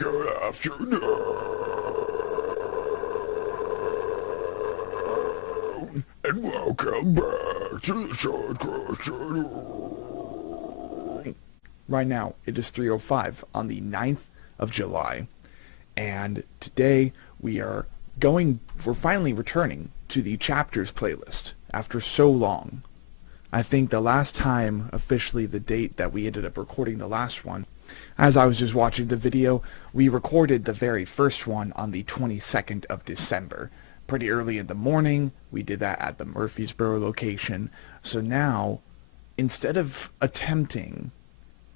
Good afternoon, and welcome back to the Short Channel. Right now, it is 3:05 on the 9th of July, and today we're finally returning to the chapters playlist after so long. I think the last time, officially the date that we ended up recording the last one, as I was just watching the video, we recorded the very first one on the 22nd of December. Pretty early in the morning, we did that at the Murfreesboro location. So now, instead of attempting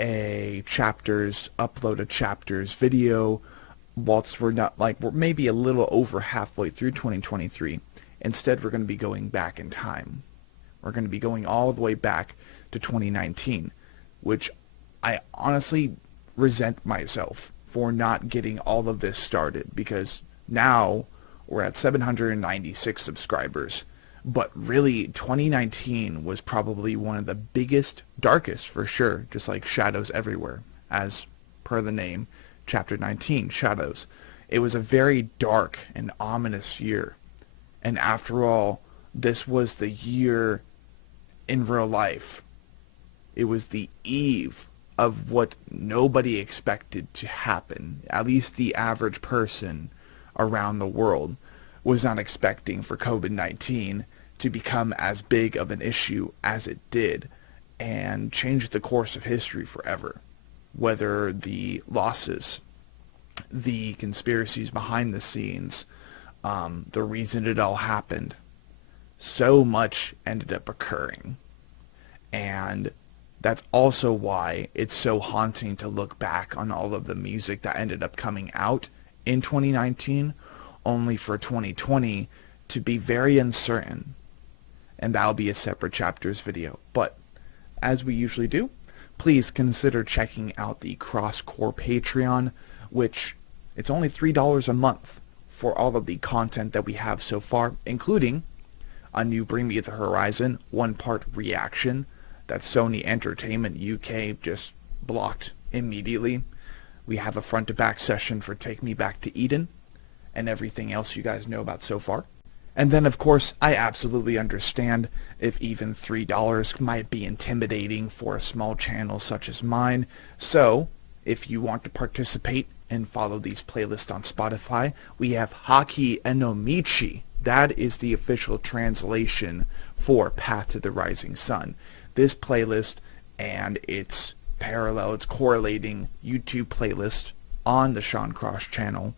upload a chapters video, whilst we're maybe a little over halfway through 2023, instead we're going to be going back in time. We're going to be going all the way back to 2019, which I honestly resent myself for not getting all of this started, because now we're at 796 subscribers. But really, 2019 was probably one of the biggest, darkest for sure, just like Shadows Everywhere, as per the name, Chapter 19, Shadows. It was a very dark and ominous year. And after all, this was the year in real life. It was the eve of what nobody expected to happen. At least the average person around the world was not expecting for COVID-19 to become as big of an issue as it did and change the course of history forever. Whether the losses, the conspiracies behind the scenes, the reason it all happened, so much ended up occurring. And that's also why it's so haunting to look back on all of the music that ended up coming out in 2019, only for 2020 to be very uncertain. And that'll be a separate chapters video. But as we usually do, please consider checking out the CrossCore Patreon, which it's only $3 a month for all of the content that we have so far, including a new Bring Me the Horizon one-part reaction that Sony Entertainment UK just blocked immediately. We have a front-to-back session for Take Me Back to Eden and everything else you guys know about so far. And then, of course, I absolutely understand if even $3 might be intimidating for a small channel such as mine. So, if you want to participate and follow these playlists on Spotify, we have Haki Enomichi. That is the official translation for Path to the Rising Sun. This playlist and its correlating YouTube playlist on the Sean Cross channel.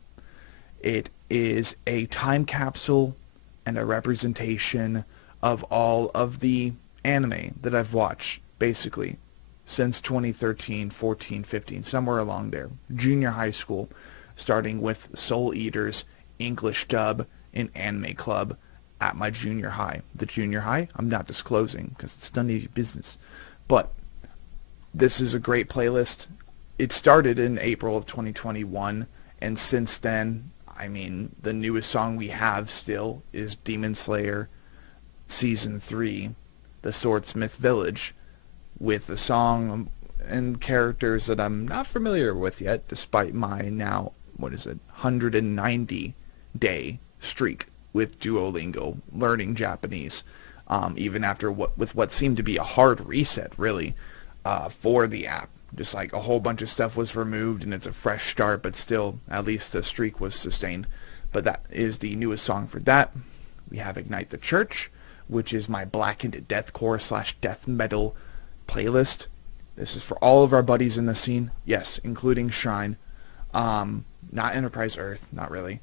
It is a time capsule and a representation of all of the anime that I've watched, basically, since 2013, 14, 15, somewhere along there. Junior high school, starting with Soul Eater's English dub in Anime Club at my junior high. The junior high, I'm not disclosing because it's none of your business. But this is a great playlist. It started in April of 2021, and since then, I mean, the newest song we have still is Demon Slayer Season 3, The Swordsmith Village, with a song and characters that I'm not familiar with yet, despite my now, 190-day streak with Duolingo, learning Japanese, even after what seemed to be a hard reset, really, for the app. Just like a whole bunch of stuff was removed and it's a fresh start, but still, at least the streak was sustained. But that is the newest song for that. We have Ignite the Church, which is my blackened deathcore / death metal playlist. This is for all of our buddies in the scene. Yes, including Shrine. Not Enterprise Earth, not really.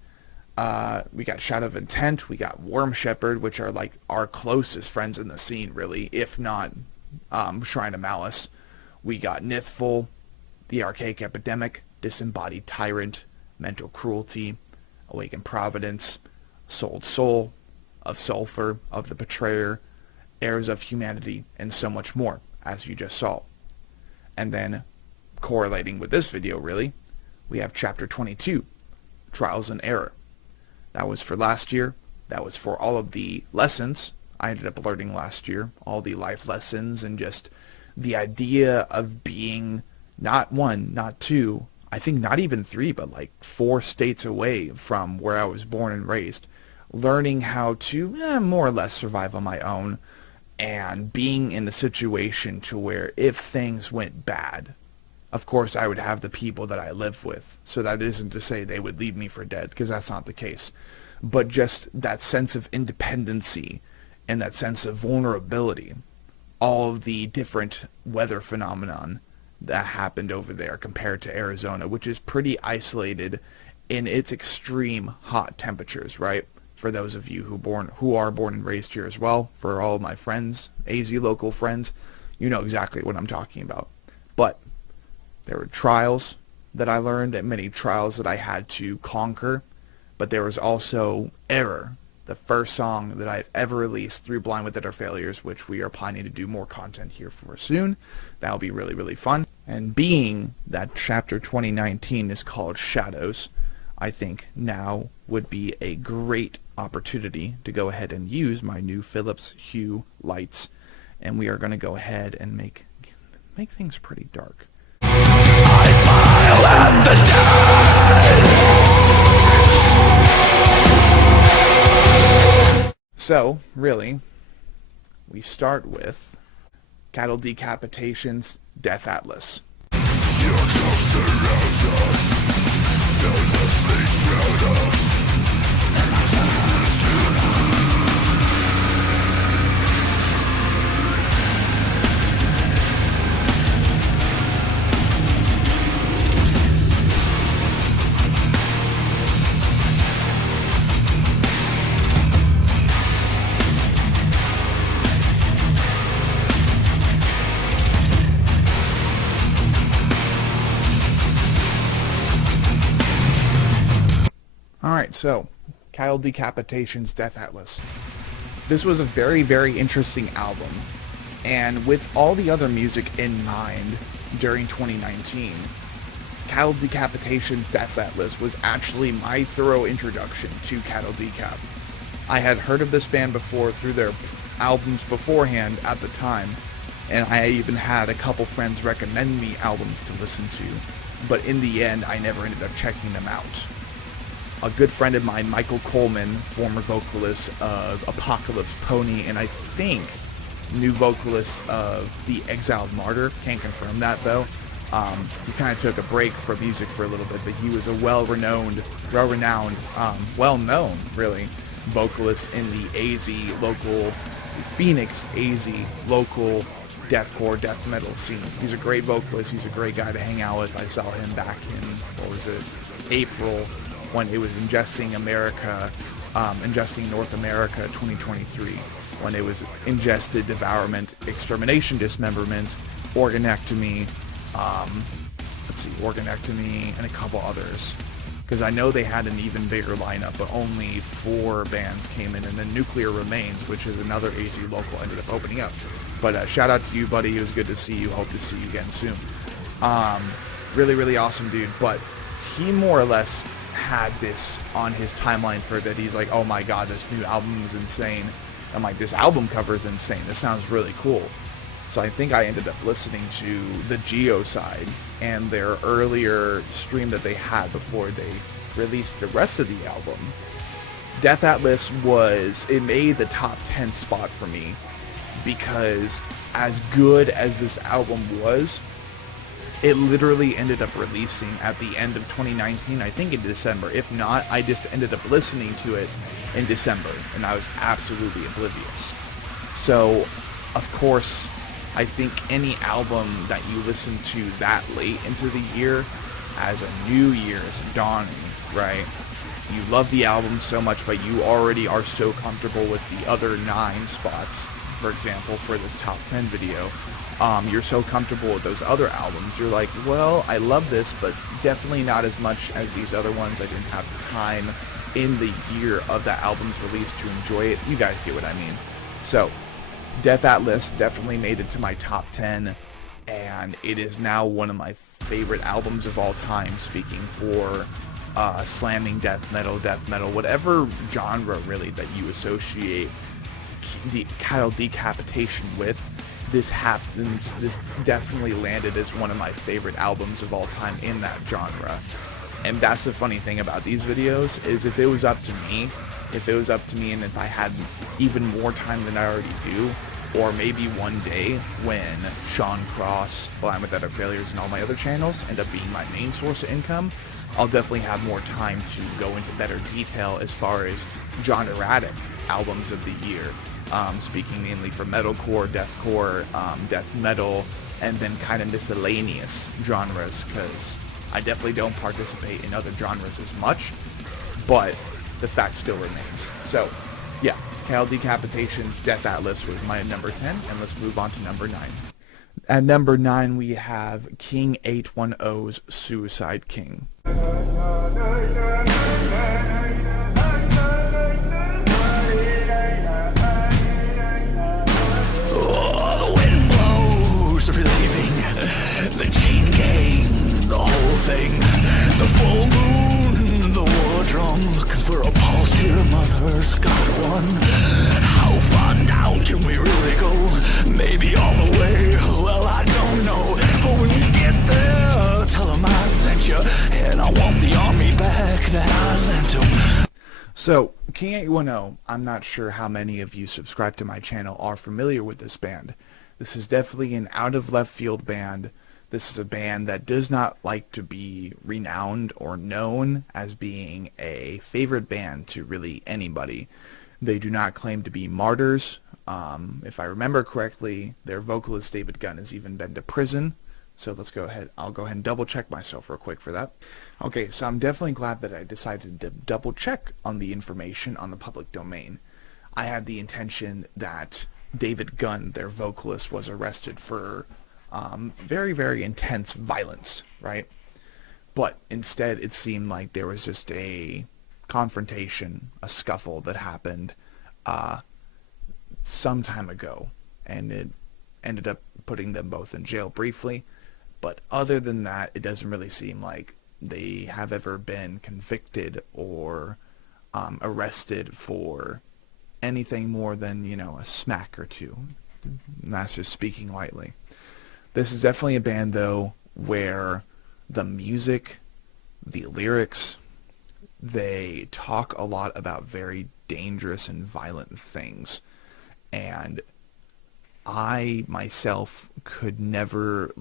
We got Shadow of Intent, we got Worm Shepherd, which are like our closest friends in the scene, really, if not Shrine of Malice. We got Nithful, The Archaic Epidemic, Disembodied Tyrant, Mental Cruelty, Awakened Providence, Souled Soul, Of Sulfur, Of the Betrayer, Heirs of Humanity, and so much more, as you just saw. And then, correlating with this video, really, we have Chapter 22, Trials and Error. That was for last year. That was for all of the lessons I ended up learning last year, all the life lessons and just the idea of being not one, not two, I think not even 3, but like 4 states away from where I was born and raised, learning how to more or less survive on my own, and being in a situation to where if things went bad, of course I would have the people that I live with. So that isn't to say they would leave me for dead, because that's not the case. But just that sense of independency and that sense of vulnerability, all of the different weather phenomenon that happened over there compared to Arizona, which is pretty isolated in its extreme hot temperatures, right? For those of you who are born and raised here as well, for all of my friends, AZ local friends, you know exactly what I'm talking about. But there were trials that I learned and many trials that I had to conquer, but there was also Error, the first song that I've ever released through Blind With It or Failures, which we are planning to do more content here for soon. That'll be really, really fun. And being that chapter 2019 is called Shadows, I think now would be a great opportunity to go ahead and use my new Philips Hue lights, and we are going to go ahead and make things pretty dark. I smile at the dead. So, really, we start with Cattle Decapitation's Death Atlas. Your cloak surrounds us, endlessly drown us. Alright, so, Cattle Decapitation's Death Atlas. This was a very, very interesting album, and with all the other music in mind during 2019, Cattle Decapitation's Death Atlas was actually my thorough introduction to Cattle Decap. I had heard of this band before through their albums beforehand at the time, and I even had a couple friends recommend me albums to listen to, but in the end I never ended up checking them out. A good friend of mine, Michael Coleman, former vocalist of Apocalypse Pony, and I think new vocalist of The Exiled Martyr, can't confirm that though. He kind of took a break from music for a little bit, but he was a well-renowned, well-known, really, vocalist in the AZ local, Phoenix AZ local deathcore, death metal scene. He's a great vocalist, he's a great guy to hang out with. I saw him back in, April, when it was Ingesting North America 2023, when it was Ingested, Devourment, Extermination, Dismemberment, Organectomy, Organectomy, and a couple others. Because I know they had an even bigger lineup, but only 4 bands came in, and then Nuclear Remains, which is another AZ local, ended up opening up. But shout out to you, buddy. It was good to see you. Hope to see you again soon. Really, really awesome dude. But he more or less had this on his timeline for a bit. He's like, oh my god, this new album is insane. I'm like, this album cover is insane. This sounds really cool. So I think I ended up listening to the Geo side and their earlier stream that they had before they released the rest of the album. Death Atlas it made the top 10 spot for me, because as good as this album was, it literally ended up releasing at the end of 2019, I think in December. If not, I just ended up listening to it in December, and I was absolutely oblivious. So, of course, I think any album that you listen to that late into the year, as a new year is dawning, right? You love the album so much, but you already are so comfortable with the other 9 spots, for example, for this top 10 video. You're so comfortable with those other albums, you're like, well, I love this, but definitely not as much as these other ones. I didn't have time in the year of that album's release to enjoy it. You guys get what I mean. So, Death Atlas definitely made it to my top 10, and it is now one of my favorite albums of all time, speaking for slamming death metal, whatever genre really that you associate Cattle Decapitation with. this happens. This definitely landed as one of my favorite albums of all time in that genre. And that's the funny thing about these videos, is if it was up to me, and if I had even more time than I already do, or maybe one day when Sean Cross, Blind Without Failures, and all my other channels end up being my main source of income, I'll definitely have more time to go into better detail as far as genre-erratic albums of the year. Speaking mainly for metalcore, deathcore, death metal, and then kind of miscellaneous genres, because I definitely don't participate in other genres as much, but the fact still remains. So, yeah, Cal Decapitation's Death Atlas was my number 10, and let's move on to number 9. At number 9, we have King 810's Suicide King. Relieving the chain gang, the whole thing, the full moon, the war drum, looking for a pulse here, mother's got one. How far down can we really go? Maybe all the way, well I don't know, but when we get there, tell them I sent you, and I want the army back that I lent them. So, King 810, I'm not sure how many of you subscribe to my channel are familiar with this band. This is definitely an out-of-left-field band. This is a band that does not like to be renowned or known as being a favorite band to really anybody. They do not claim to be martyrs. If I remember correctly, their vocalist David Gunn has even been to prison. So let's go ahead. I'll go ahead and double-check myself real quick for that. Okay, so I'm definitely glad that I decided to double-check on the information on the public domain. I had the intention that David Gunn, their vocalist, was arrested for very, very intense violence, right? But instead, it seemed like there was just a confrontation, a scuffle that happened some time ago, and it ended up putting them both in jail briefly. But other than that, it doesn't really seem like they have ever been convicted or arrested for anything more than, you know, a smack or two. And that's just speaking lightly. This is definitely a band, though, where the music, the lyrics, they talk a lot about very dangerous and violent things. And I, myself, could never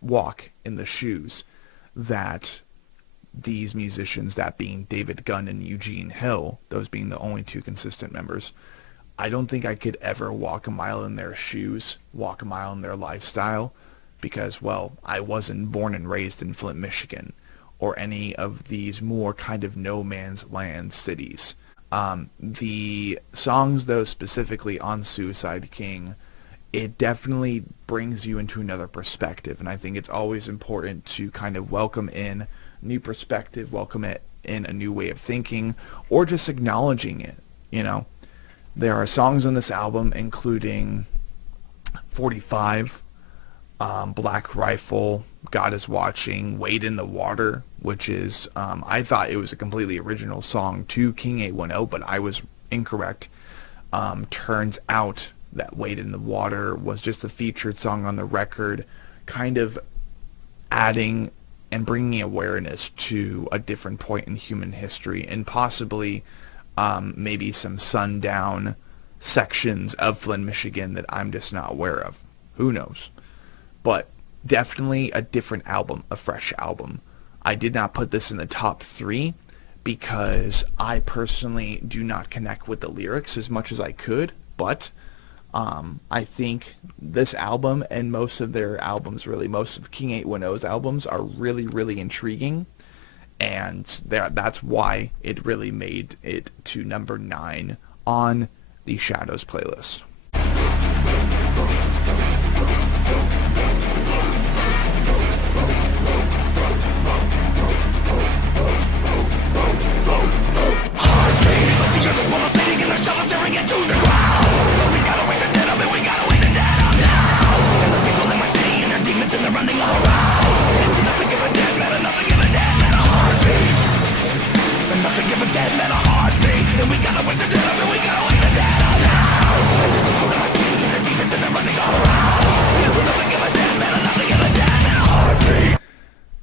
walk in the shoes that these musicians, that being David Gunn and Eugene Hill, those being the only two consistent members, I don't think I could ever walk a mile in their shoes, walk a mile in their lifestyle, because, well, I wasn't born and raised in Flint, Michigan, or any of these more kind of no man's land cities. The songs, though, specifically on Suicide King, it definitely brings you into another perspective, and I think it's always important to kind of welcome in new perspective, welcome it in a new way of thinking, or just acknowledging it, you know. There are songs on this album, including 45, Black Rifle, God is Watching, Wade in the Water, which is, I thought it was a completely original song to King 810, but I was incorrect. Turns out that Wade in the Water was just a featured song on the record, kind of adding and bringing awareness to a different point in human history, and possibly maybe some sundown sections of Flint, Michigan that I'm just not aware of. Who knows? But definitely a different album, a fresh album. I did not put this in the top 3 because I personally do not connect with the lyrics as much as I could, but I think this album and most of their albums, really most of King 810's albums, are really, really intriguing, and that's why it really made it to number 9 on the Shadows playlist.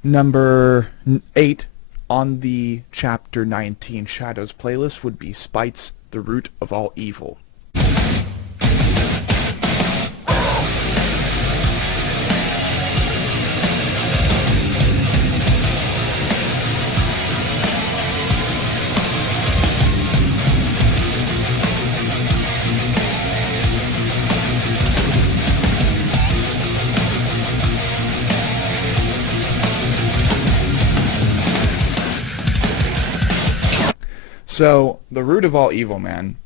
Number 8 on the Chapter 19 Shadows playlist would be Spite's The Root of All Evil. So, The Root of All Evil, man,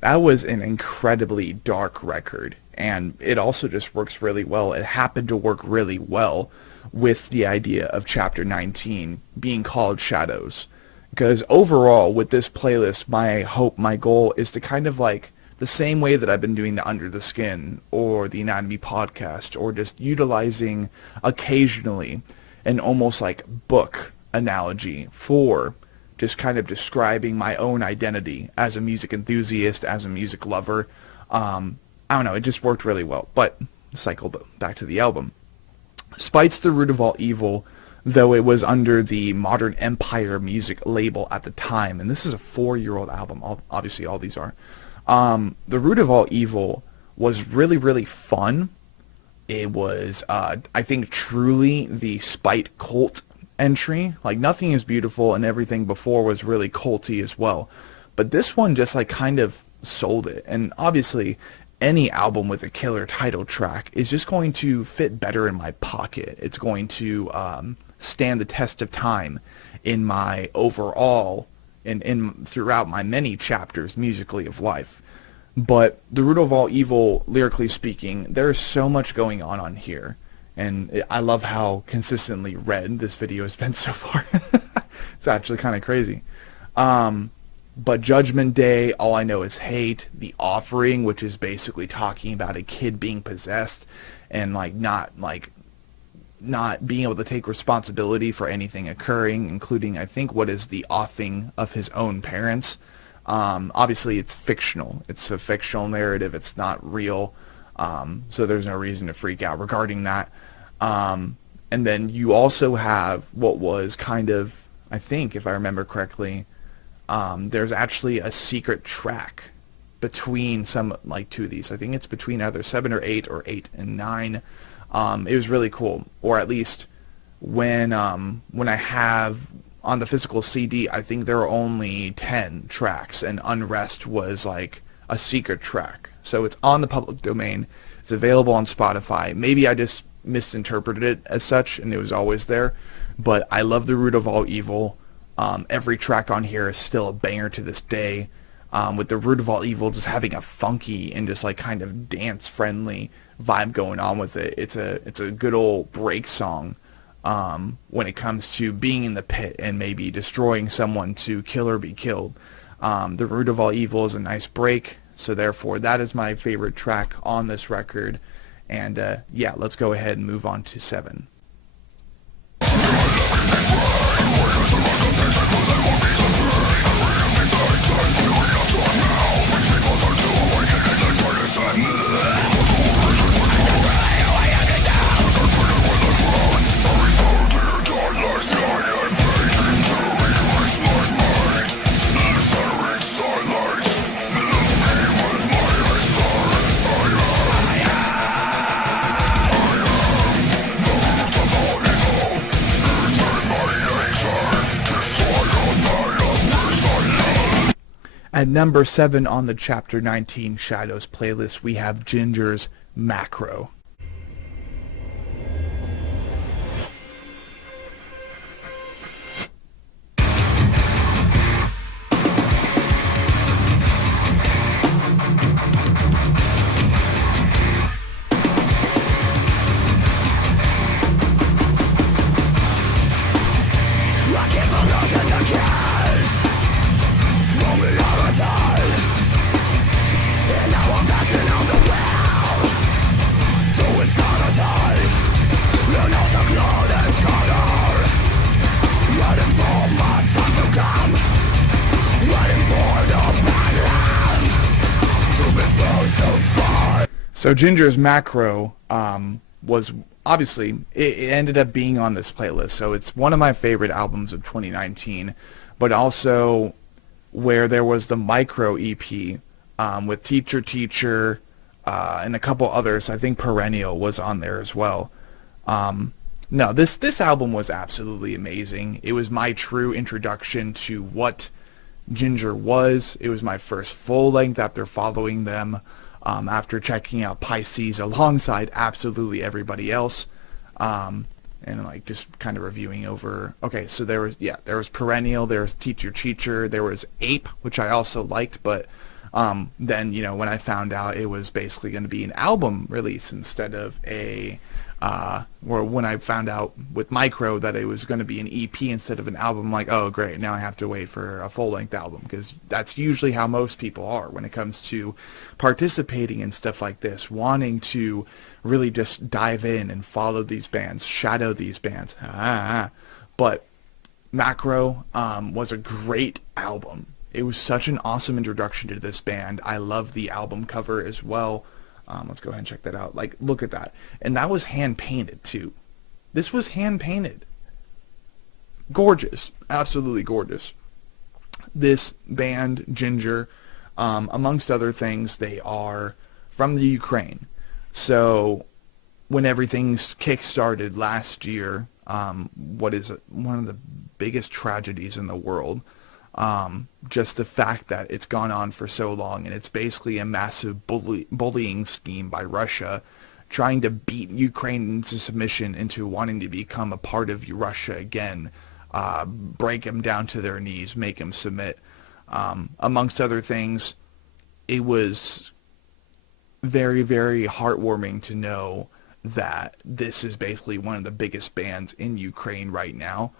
that was an incredibly dark record, and it also just works really well. It happened to work really well with the idea of Chapter 19 being called Shadows. Because overall, with this playlist, my hope, my goal is to kind of like, the same way that I've been doing the Under the Skin, or the Anatomy podcast, or just utilizing occasionally an almost like book analogy for just kind of describing my own identity as a music enthusiast, as a music lover. I don't know, it just worked really well. But, cycle back to the album. Spite's The Root of All Evil, though it was under the Modern Empire music label at the time, and this is a 4-year-old album, obviously all these are. The Root of All Evil was really, really fun. It was, I think, truly the Spite cult entry. Like, Nothing Is Beautiful and everything before was really culty as well, but this one just like kind of sold it. And obviously any album with a killer title track is just going to fit better in my pocket. It's going to stand the test of time in my overall and throughout my many chapters musically of life. But The Root of All Evil, lyrically speaking, there's so much going on here. And I love how consistently red this video has been so far. It's actually kind of crazy. But Judgment Day, All I Know Is Hate, The Offering, which is basically talking about a kid being possessed and not being able to take responsibility for anything occurring, including, I think, what is the offing of his own parents. Obviously, it's fictional. It's a fictional narrative. It's not real. So there's no reason to freak out regarding that. And then you also have what was kind of, I think, if I remember correctly, there's actually a secret track between two of these. I think it's between either 7 or 8 or 8 and 9. It was really cool. Or at least when I have on the physical CD, I think there are only 10 tracks, and Unrest was like a secret track. So it's on the public domain. It's available on Spotify. Maybe I just misinterpreted it as such, and it was always there. But I love The Root of All Evil. Every track on here is still a banger to this day. With The Root of All Evil just having a funky and just like kind of dance-friendly vibe going on with it. It's a good old break song when it comes to being in the pit and maybe destroying someone to kill or be killed. The Root of All Evil is a nice break. So therefore, that is my favorite track on this record. And yeah, let's go ahead and move on to 7. At number 7 on the Chapter 19 Shadows playlist, we have Ginger's Macro. So Ginger's Macro was obviously, it ended up being on this playlist, so it's one of my favorite albums of 2019, but also where there was the micro EP with Teacher Teacher and a couple others. I think Perennial was on there as well. No, this album was absolutely amazing. It was my true introduction to what Ginger was. It was my first full length after following them, after checking out Pisces alongside absolutely everybody else, and like just kind of reviewing over. Okay, so there was Perennial, there was Teacher Teacher, there was Ape, which I also liked, but then when I found out it was basically going to be an album release instead of a or when I found out with Micro that it was going to be an EP instead of an album, I'm like, oh great, now I have to wait for a full-length album, because that's usually how most people are when it comes to participating in stuff like this, wanting to really just dive in and follow these bands, shadow these bands. But Macro was a great album. It was such an awesome introduction to this band. I love the album cover as well. Let's go ahead and check that out. Like, look at that. And that was hand-painted, too. This was hand-painted. Gorgeous. Absolutely gorgeous. This band, Ginger, amongst other things, they are from the Ukraine. So, when everything kick-started last year, what is one of the biggest tragedies in the world, just the fact that it's gone on for so long, and it's basically a massive bullying scheme by Russia, trying to beat Ukraine into submission, into wanting to become a part of Russia again, break them down to their knees, make them submit. Amongst other things, it was very, very heartwarming to know that this is basically one of the biggest bands in Ukraine right now.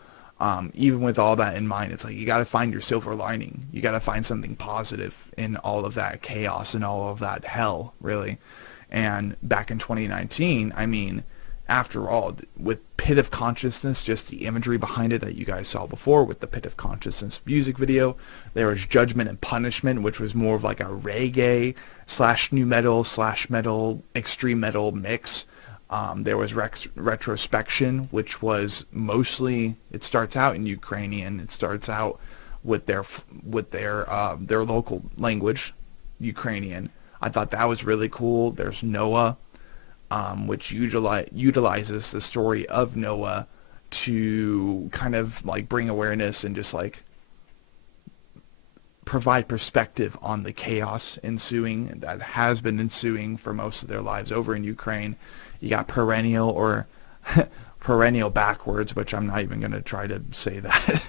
Even with all that in mind, it's like you got to find your silver lining. You got to find something positive in all of that chaos and all of that hell, really. And back in 2019, I mean, after all, with Pit of Consciousness, just the imagery behind it that you guys saw before with the Pit of Consciousness music video, there was Judgment and Punishment, which was more of like a reggae / new metal / metal, extreme metal mix. There was Retrospection, which was mostly, it starts out in Ukrainian. It starts out with their local language, Ukrainian. I thought that was really cool. There's Noah, which utilizes the story of Noah to kind of like bring awareness and just like provide perspective on the chaos ensuing that has been ensuing for most of their lives over in Ukraine. You got Perennial, or Perennial backwards, which I'm not even going to try to say that.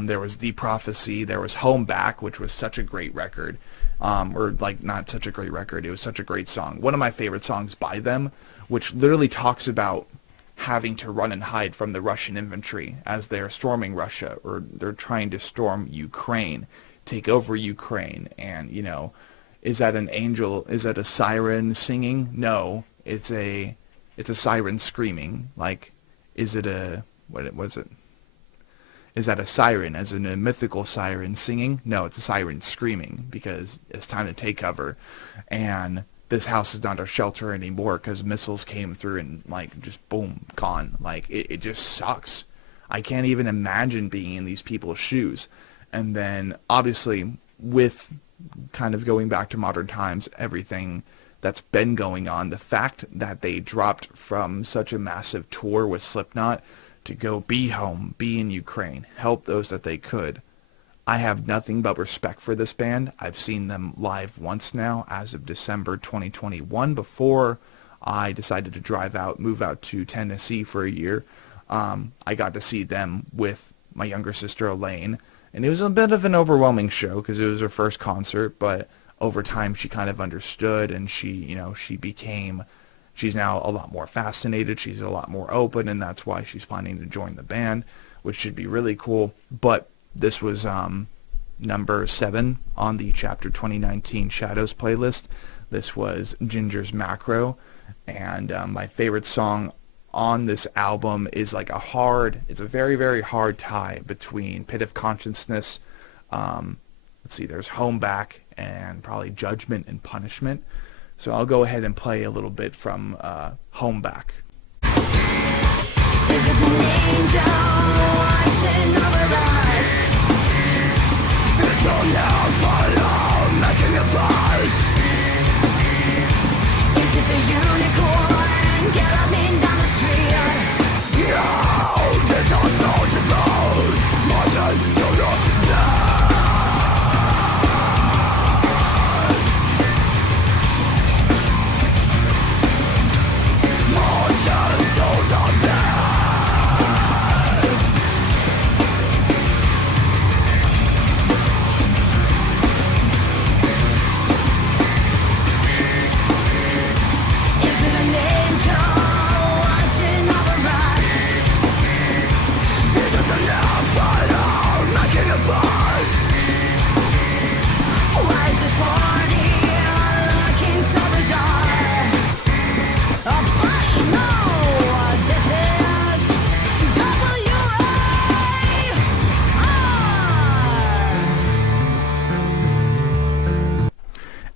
There was The Prophecy. There was Home Back, which was such a great record. Or like not such a great record. It was such a great song. One of my favorite songs by them, which literally talks about having to run and hide from the Russian infantry as they're storming Russia, or they're trying to storm Ukraine, take over Ukraine. And, is that an angel? Is that a siren singing? No. It's a siren screaming. Like, is it a, what was it? Is that a siren, as in a mythical siren singing? No, it's a siren screaming, because it's time to take cover. And this house is not our shelter anymore, because missiles came through and, like, just boom, gone. Like, it just sucks. I can't even imagine being in these people's shoes. And then, obviously, with kind of going back to modern times, everything that's been going on, the fact that they dropped from such a massive tour with Slipknot to go be home, be in Ukraine, help those that they could. I have nothing but respect for this band. I've seen them live once now as of December 2021, before I decided to move out to Tennessee for a year. I got to see them with my younger sister Elaine, and it was a bit of an overwhelming show because it was her first concert, but over time she kind of understood, and she's now a lot more fascinated, she's a lot more open, and that's why she's planning to join the band, which should be really cool. But this was number 7 on the Chapter 2019 Shadows playlist. This was Ginger's Macro, and my favorite song on this album is like it's a very, very hard tie between Pit of Consciousness, let's see, there's Home Back, and probably Judgment and Punishment. So I'll go ahead and play a little bit from Home Back.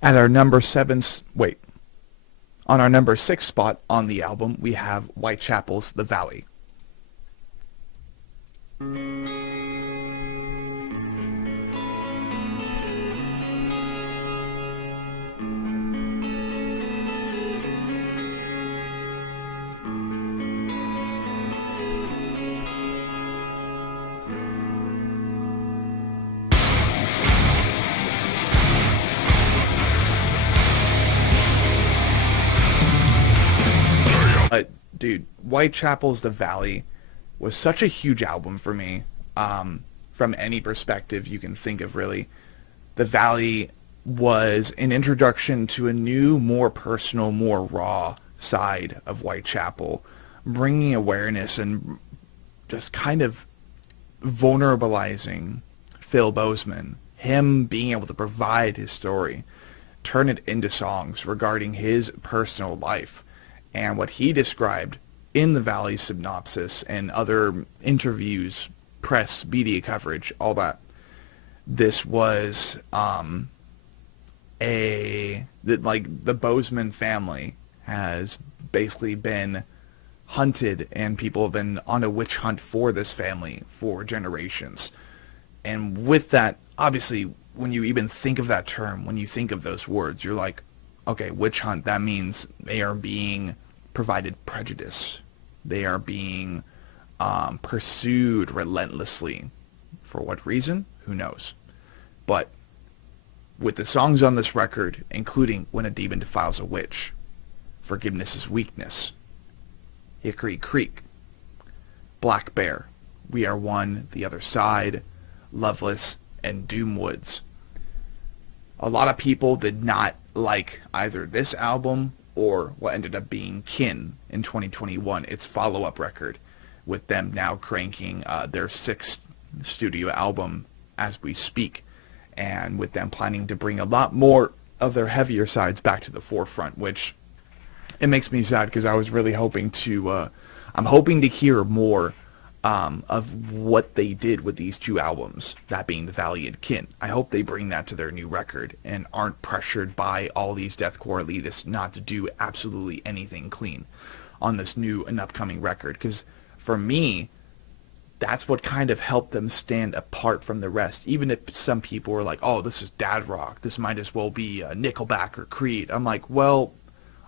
At our number on our number 6 spot on the album, we have Whitechapel's The Valley. Dude, Whitechapel's The Valley was such a huge album for me, from any perspective you can think of, really. The Valley was an introduction to a new, more personal, more raw side of Whitechapel, bringing awareness and just kind of vulnerabilizing Phil Bozeman, him being able to provide his story, turn it into songs regarding his personal life, and what he described in the Valley synopsis and other interviews, press, media coverage, all that. This was the Bozeman family has basically been hunted, and people have been on a witch hunt for this family for generations. And with that, obviously, when you even think of that term, when you think of those words, you're like, okay, witch hunt, that means they are being provided prejudice. They are being pursued relentlessly. For what reason? Who knows? But with the songs on this record, including When a Demon Defiles a Witch, Forgiveness is Weakness, Hickory Creek, Black Bear, We Are One, The Other Side, Loveless, and Doomwoods. A lot of people did not like either this album or what ended up being Kin in 2021, its follow-up record, with them now cranking their 6th studio album as we speak, and with them planning to bring a lot more of their heavier sides back to the forefront, which it makes me sad because I was really hoping to, I'm hoping to hear more of what they did with these 2 albums, that being The Valley and Kin. I hope they bring that to their new record and aren't pressured by all these deathcore elitists not to do absolutely anything clean on this new and upcoming record, because for me, that's what kind of helped them stand apart from the rest. Even if some people were like, oh, this is dad rock, this might as well be Nickelback or Creed. I'm like, well,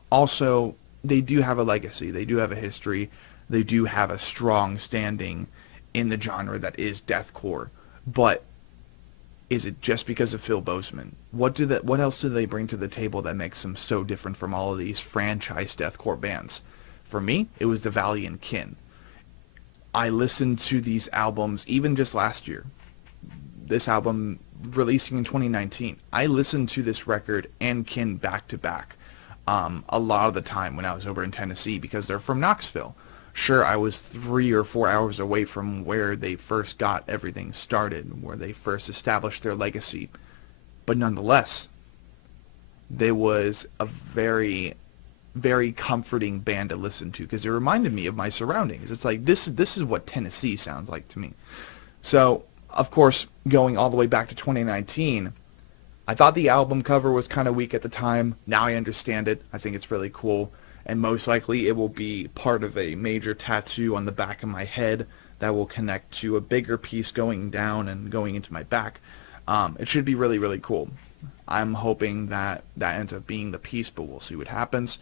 also, they do have a legacy, they do have a history, they do have a strong standing in the genre that is deathcore. But is it just because of Phil Bozeman? What else do they bring to the table that makes them so different from all of these franchise deathcore bands? For me, it was The Valley and Kin. I listened to these albums even just last year. This album releasing in 2019. I listened to this record and Kin back to back a lot of the time when I was over in Tennessee, because they're from Knoxville. Sure, I was 3 or 4 hours away from where they first got everything started, where they first established their legacy. But nonetheless, there was a very, very comforting band to listen to, because it reminded me of my surroundings. It's like, this is what Tennessee sounds like to me. So, of course, going all the way back to 2019, I thought the album cover was kind of weak at the time. Now I understand it. I think it's really cool. and most likely it will be part of a major tattoo on the back of my head that will connect to a bigger piece going down and going into my back. It should be really, really cool. I'm hoping that that ends up being the piece, but we'll see what happens.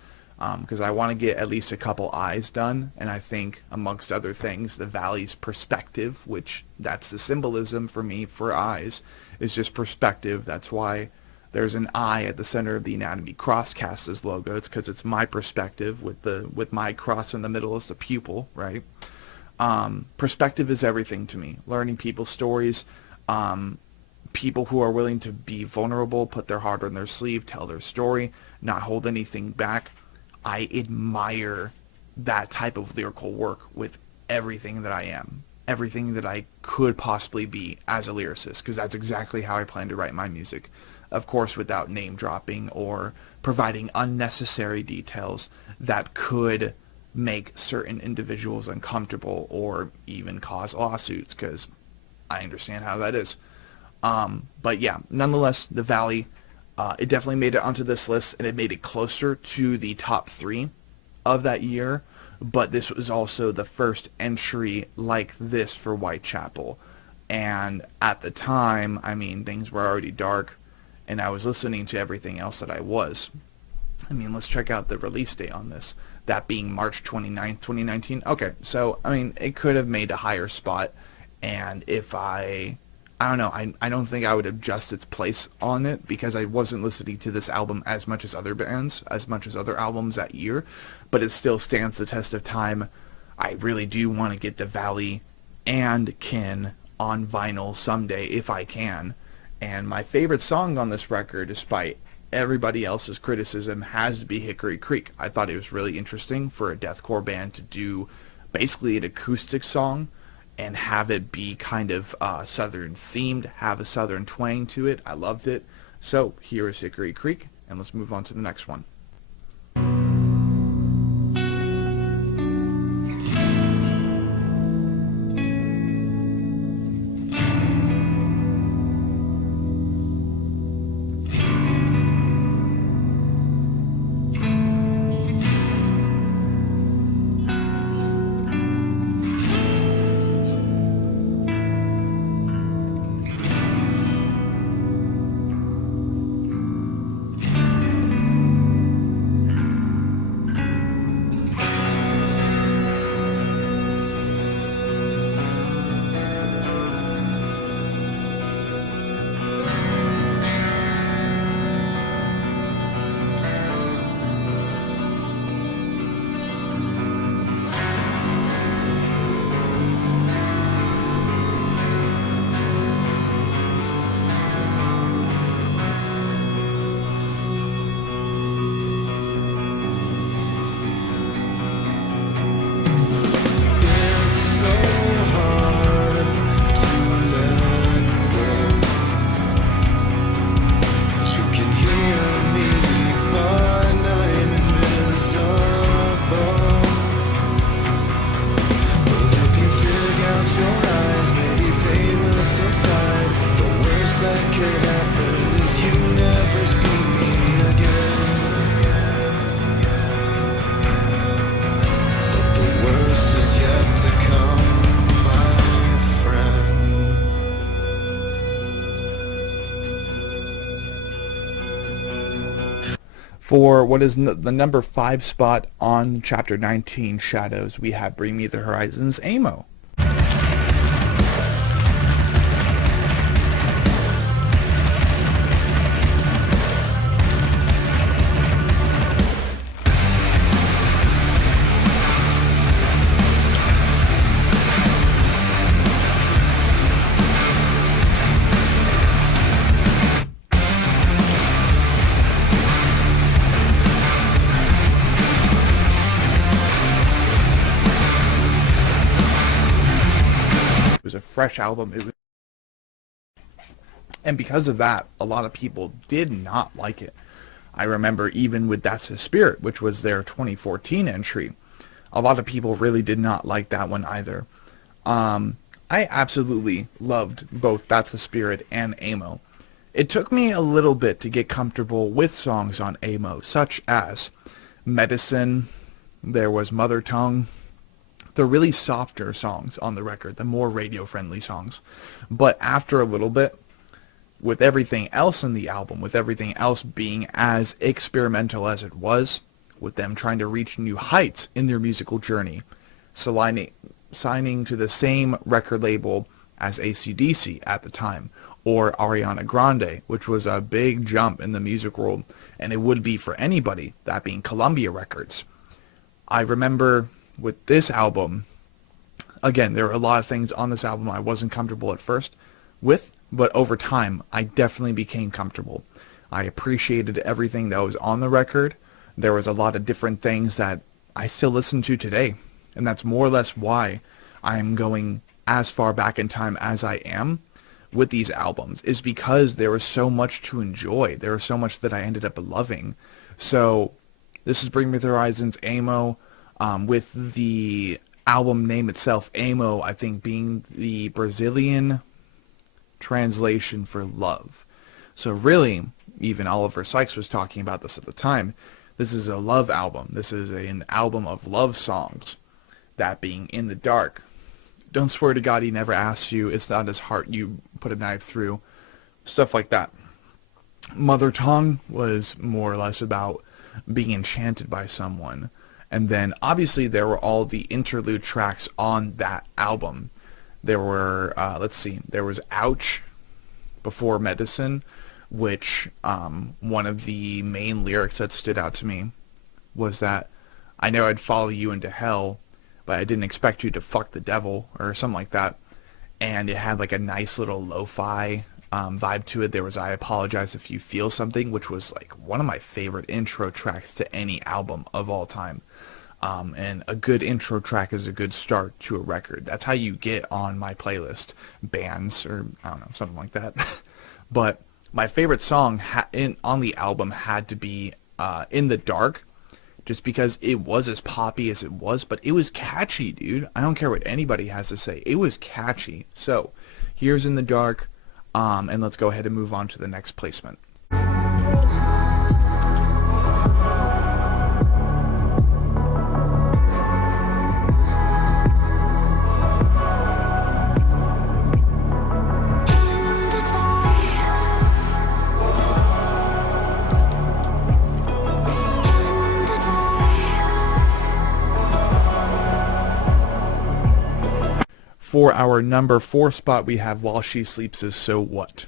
Because I want to get at least a couple eyes done, and I think, amongst other things, the valley's perspective, which that's the symbolism for me for eyes, is just perspective. That's why there's an eye at the center of the Anatomy Crosscast as logo. It's because it's my perspective with my cross in the middle as the pupil, right? Perspective is everything to me. Learning people's stories, people who are willing to be vulnerable, put their heart on their sleeve, tell their story, not hold anything back. I admire that type of lyrical work with everything that I am, everything that I could possibly be as a lyricist, because that's exactly how I plan to write my music. Of course, without name dropping or providing unnecessary details that could make certain individuals uncomfortable or even cause lawsuits, because I understand how that is. But yeah, nonetheless, the Valley, it definitely made it onto this list, and it made it closer to the top 3 of that year, but this was also the first entry like this for Whitechapel. And at the time, I mean, things were already dark, and I was listening to everything else that I was. I mean, let's check out the release date on this, that being March 29th, 2019. Okay, so, I mean, it could have made a higher spot, and if I don't know, I don't think I would adjust its place on it, because I wasn't listening to this album as much as other bands, as much as other albums that year, but it still stands the test of time. I really do want to get the Valley and Kin on vinyl someday if I can, and my favorite song on this record, despite everybody else's criticism, has to be Hickory Creek. I thought it was really interesting for a deathcore band to do basically an acoustic song and have it be kind of southern themed, have a southern twang to it. I loved it. So here is Hickory Creek, and let's move on to the next one. For what is the number 5 spot on Chapter 19, Shadows, we have Bring Me the Horizon's Amo. A fresh album. And because of that, a lot of people did not like it. I remember even with That's the Spirit, which was their 2014 entry, a lot of people really did not like that one either. I absolutely loved both That's the Spirit and Amo. It took me a little bit to get comfortable with songs on Amo, such as Medicine, there was Mother Tongue. The really softer songs on the record, the more radio-friendly songs. But after a little bit, with everything else in the album, with everything else being as experimental as it was, with them trying to reach new heights in their musical journey, signing to the same record label as AC/DC at the time, or Ariana Grande, which was a big jump in the music world, and it would be for anybody, that being Columbia Records. I remember with this album, again, there were a lot of things on this album I wasn't comfortable at first with, but over time, I definitely became comfortable. I appreciated everything that was on the record. There was a lot of different things that I still listen to today, and that's more or less why I am going as far back in time as I am with these albums, is because there was so much to enjoy. There was so much that I ended up loving. So this is Bring Me the Horizon's Amo, with the album name itself, Amo, I think being the Brazilian translation for love. So really, even Oliver Sykes was talking about this at the time, this is a love album. This is an album of love songs. That being In the Dark, Don't Swear to God He Never Asked You, It's Not His Heart You Put a Knife Through, stuff like that. Mother Tongue was more or less about being enchanted by someone. And then obviously there were all the interlude tracks on that album. There were, there was Ouch before Medicine, which one of the main lyrics that stood out to me was that I know I'd follow you into hell, but I didn't expect you to fuck the devil, or something like that. And it had like a nice little lo-fi vibe to it. There was I Apologize If You Feel Something, which was like one of my favorite intro tracks to any album of all time. And a good intro track is a good start to a record. That's how you get on my playlist bands, or I don't know, something like that. But my favorite song on the album had to be In the Dark, just because it was as poppy as it was, but it was catchy, dude. I don't care what anybody has to say. It was catchy. So here's In the Dark, and let's go ahead and move on to the next placement. For our number 4 spot, we have While She Sleeps Is So What.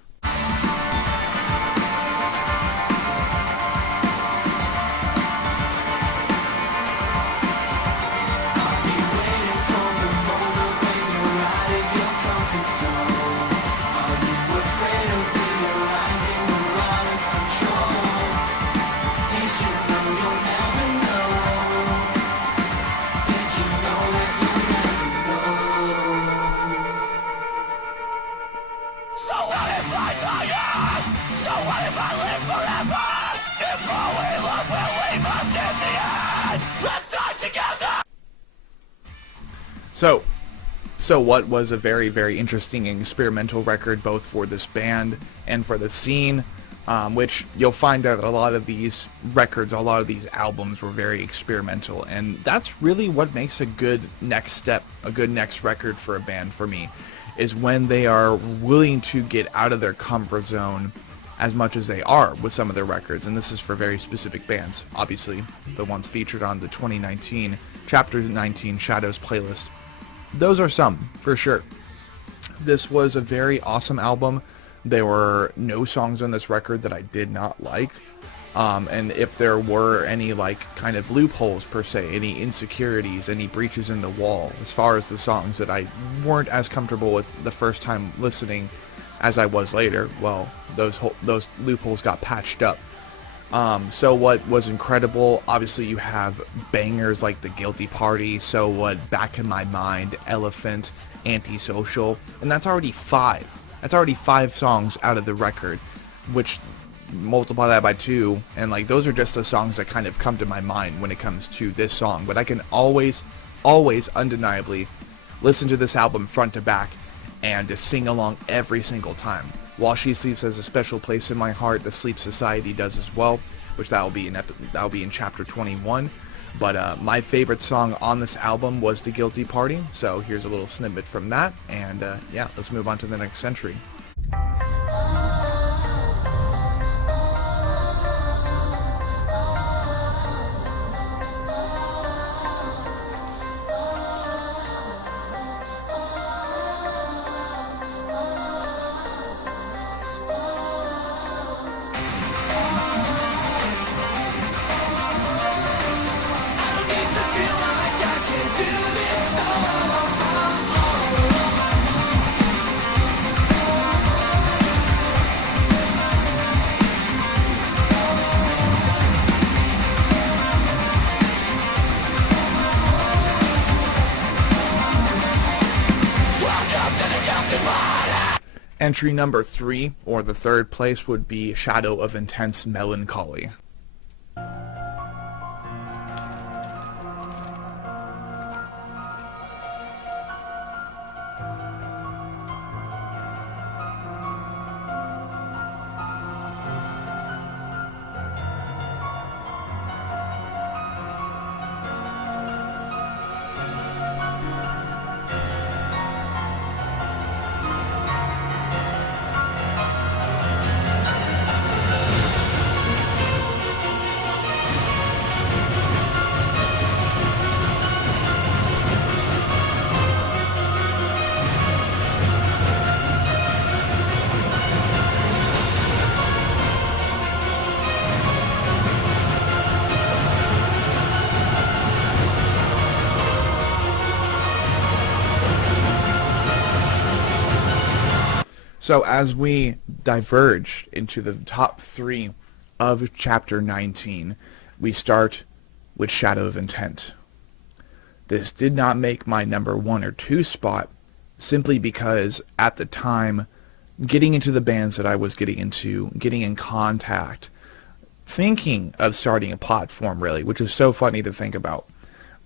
So What was a very, very interesting and experimental record, both for this band and for the scene, which you'll find out a lot of these records, a lot of these albums were very experimental, and that's really what makes a good next step, a good next record for a band for me, is when they are willing to get out of their comfort zone as much as they are with some of their records. And this is for very specific bands, obviously the ones featured on the 2019 Chapter 19 Shadows playlist. Those are some, for sure. This was a very awesome album. There were no songs on this record that I did not like. And if there were any like kind of loopholes per se, any insecurities, any breaches in the wall, as far as the songs that I weren't as comfortable with the first time listening as I was later, well, those loopholes got patched up. So What was incredible. Obviously you have bangers like The Guilty Party, So What, Back in My Mind, Elephant, Antisocial, and that's already 5. That's already 5 songs out of the record, which multiply that by 2, and like those are just the songs that kind of come to my mind when it comes to this song. But I can always undeniably listen to this album front to back and just sing along every single time. While She Sleeps has a special place in my heart, The Sleep Society does as well, which that'll be in chapter 21. But my favorite song on this album was The Guilty Party, so here's a little snippet from that, and yeah, let's move on to the next century. Entry number 3, or the third place, would be Shadow of Intense Melancholy. So as we diverge into the top 3 of chapter 19, we start with Shadow of Intent. This did not make my number 1 or 2 spot, simply because at the time, getting into the bands that I was getting into, getting in contact, thinking of starting a platform, really, which is so funny to think about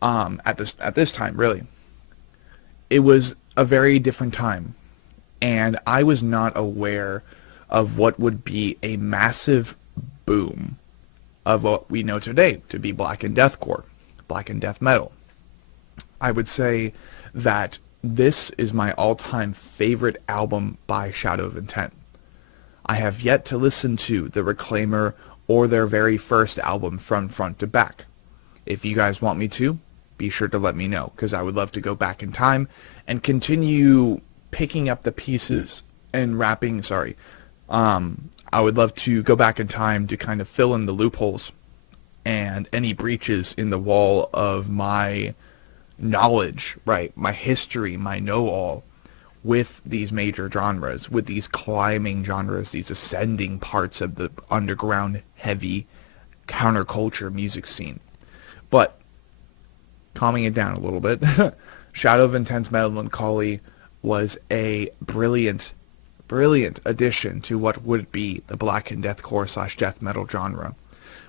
at this time, really. It was a very different time. And I was not aware of what would be a massive boom of what we know today to be black and deathcore, black and death metal. I would say that this is my all-time favorite album by Shadow of Intent. I have yet to listen to The Reclaimer or their very first album from front to back. If you guys want me to, be sure to let me know, because I would love to go back in time and continue picking up the pieces and wrapping, I would love to go back in time to kind of fill in the loopholes and any breaches in the wall of my knowledge, right? My history, my know-all with these major genres, with these climbing genres, these ascending parts of the underground, heavy counterculture music scene. But calming it down a little bit, Shadow of Intense Melancholy was a brilliant addition to what would be the black and deathcore / death metal genre,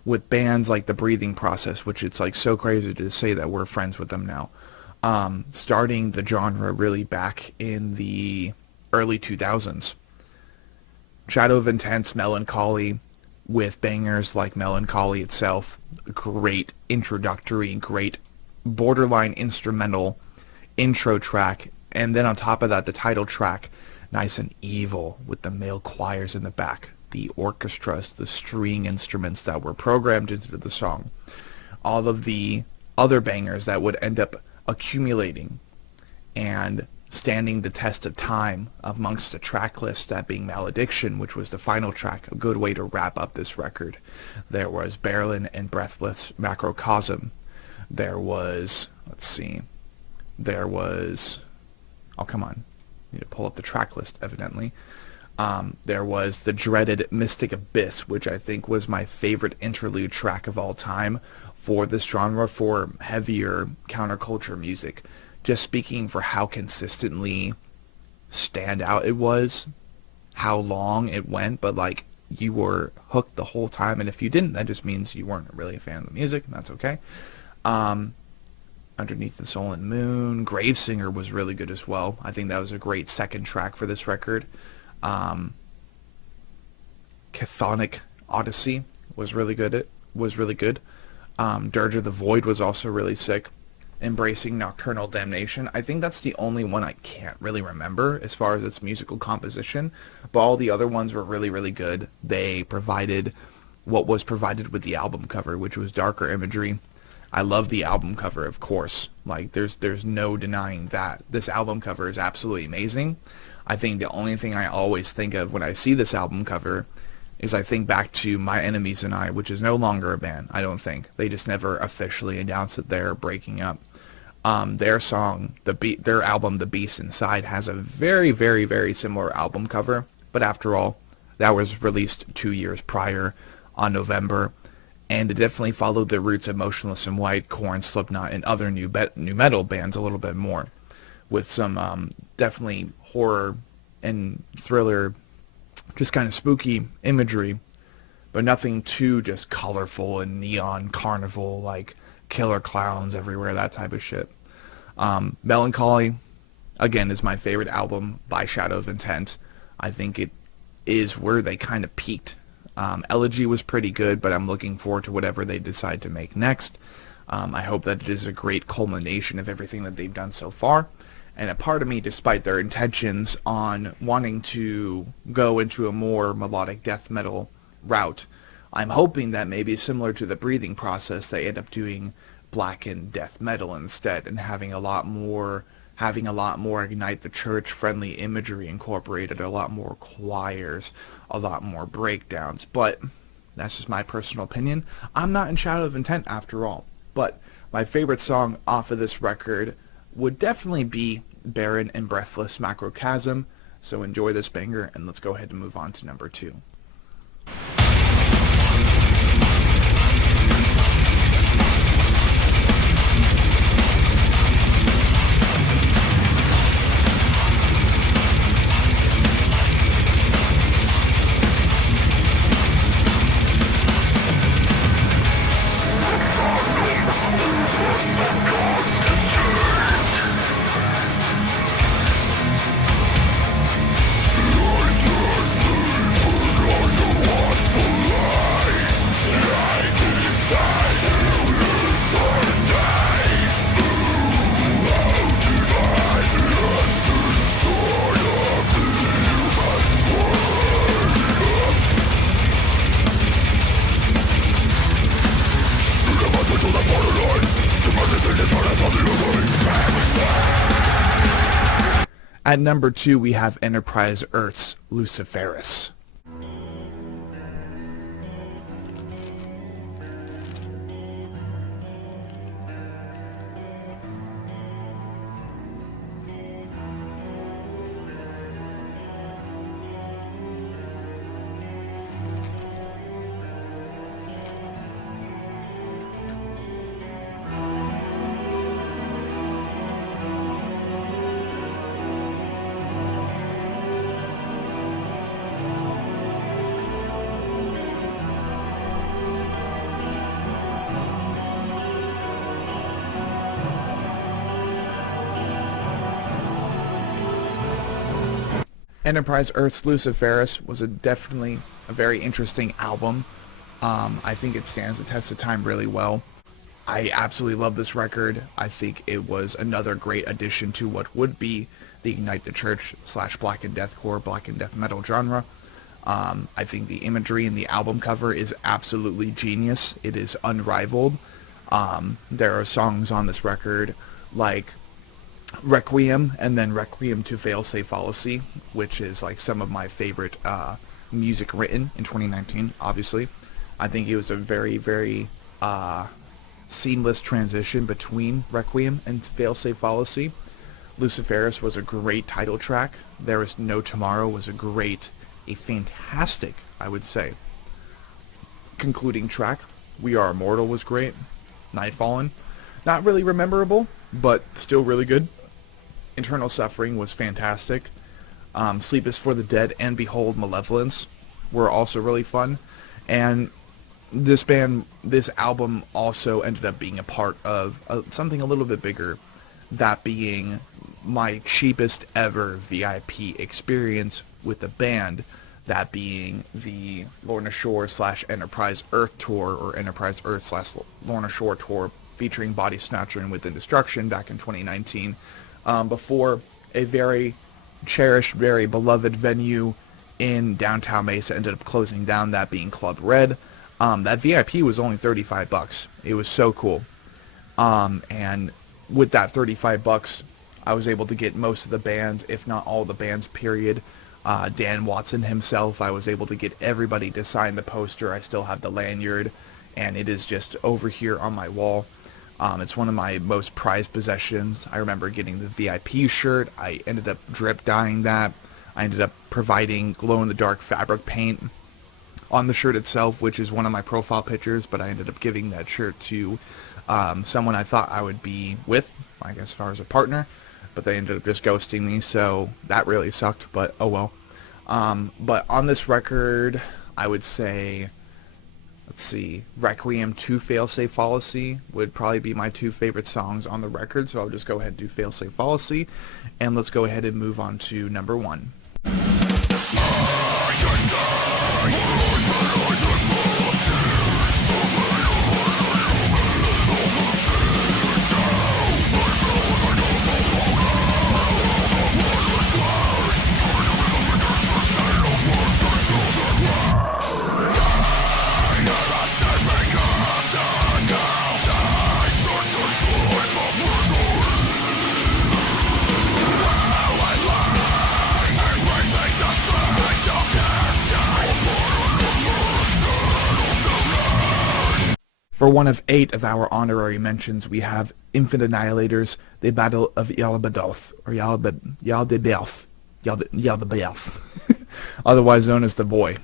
with bands like The Breathing Process, which it's like so crazy to say that we're friends with them now, starting the genre really back in the early 2000s. Shadow of Intense Melancholy, with bangers like Melancholy itself, great introductory, great borderline instrumental intro track. And then on top of that, the title track, nice and evil, with the male choirs in the back, the orchestras, the string instruments that were programmed into the song, all of the other bangers that would end up accumulating and standing the test of time amongst the track list, that being Malediction, which was the final track, a good way to wrap up this record. There was Berlin and Breathless Macrocosm. There was, oh, come on. I need to pull up the track list, evidently. There was the dreaded Mystic Abyss, which I think was my favorite interlude track of all time for this genre, for heavier counterculture music. Just speaking for how consistently stand out it was, how long it went, but like you were hooked the whole time. And if you didn't, that just means you weren't really a fan of the music, and that's okay. Underneath the Soul and Moon, Gravesinger was really good as well. I think that was a great second track for this record. Chthonic Odyssey was really good. It was really good. Dirge of the Void was also really sick. Embracing Nocturnal Damnation. I think that's the only one I can't really remember as far as its musical composition, but all the other ones were really, really good. They provided what was provided with the album cover, which was darker imagery. I love the album cover, of course. Like, there's no denying that. This album cover is absolutely amazing. I think the only thing I always think of when I see this album cover is I think back to My Enemies and I, which is no longer a band, I don't think. They just never officially announced that they're breaking up. Their song, their album, The Beast Inside, has a very, very, very similar album cover. But after all, that was released 2 years prior on November, and it definitely followed the roots of Motionless in White, Korn, Slipknot, and other new metal bands a little bit more, with some definitely horror and thriller, just kind of spooky imagery, but nothing too just colorful and neon carnival like killer clowns everywhere, that type of shit. Melancholy, again, is my favorite album by Shadow of Intent. I think it is where they kind of peaked. Elegy was pretty good, but I'm looking forward to whatever they decide to make next. I hope that it is a great culmination of everything that they've done so far. And a part of me, despite their intentions on wanting to go into a more melodic death metal route, I'm hoping that maybe similar to the Breathing Process, they end up doing blackened death metal instead, and having a lot more Ignite the Church friendly imagery incorporated, a lot more choirs, a lot more breakdowns. But that's just my personal opinion. I'm not in Shadow of Intent after all. But my favorite song off of this record would definitely be Barren and Breathless Macrochasm. So enjoy this banger, and let's go ahead and move on to number 2. At number 2, we have Enterprise Earth's Luciferus. Enterprise Earth's Luciferus was definitely a very interesting album. I think it stands the test of time really well. I absolutely love this record. I think it was another great addition to what would be the Ignite the Church / Black and Deathcore, Black and Death Metal genre. I think the imagery in the album cover is absolutely genius. It is unrivaled. There are songs on this record like Requiem, and then Requiem to Failsafe Fallacy, which is like some of my favorite music written in 2019, obviously. I think it was a very, very seamless transition between Requiem and Failsafe Fallacy. Luciferus was a great title track. There Is No Tomorrow was a fantastic, I would say, concluding track. We Are Immortal was great. Nightfallen, not really memorable, but still really good. Eternal Suffering was fantastic. Sleep is for the Dead and Behold Malevolence were also really fun. And this album also ended up being a part of something a little bit bigger, that being my cheapest ever VIP experience with the band that being the Lorna Shore / Enterprise Earth tour, or Enterprise Earth / Lorna Shore tour, featuring Body Snatcher and Within Destruction back in 2019, before a very cherished, very beloved venue in downtown Mesa ended up closing down, that being Club Red. That VIP was only $35. It was so cool. And with that $35, I was able to get most of the bands, if not all the bands, period. Dan Watson himself, I was able to get everybody to sign the poster. I still have the lanyard, and it is just over here on my wall. It's one of my most prized possessions. I remember getting the VIP shirt. I ended up drip dyeing that. I ended up providing glow-in-the-dark fabric paint on the shirt itself, which is one of my profile pictures, but I ended up giving that shirt to someone I thought I would be with, I guess as far as a partner, but they ended up just ghosting me, so that really sucked, but oh well. But on this record, I would say, let's see, Requiem to Failsafe Fallacy would probably be my two favorite songs on the record, so I'll just go ahead and do Failsafe Fallacy, and let's go ahead and move on to number 1. For one of 8 of our honorary mentions, we have Infinite Annihilators, The Battle of Yaldabaoth, or Yaldabaoth, otherwise known as The Boy.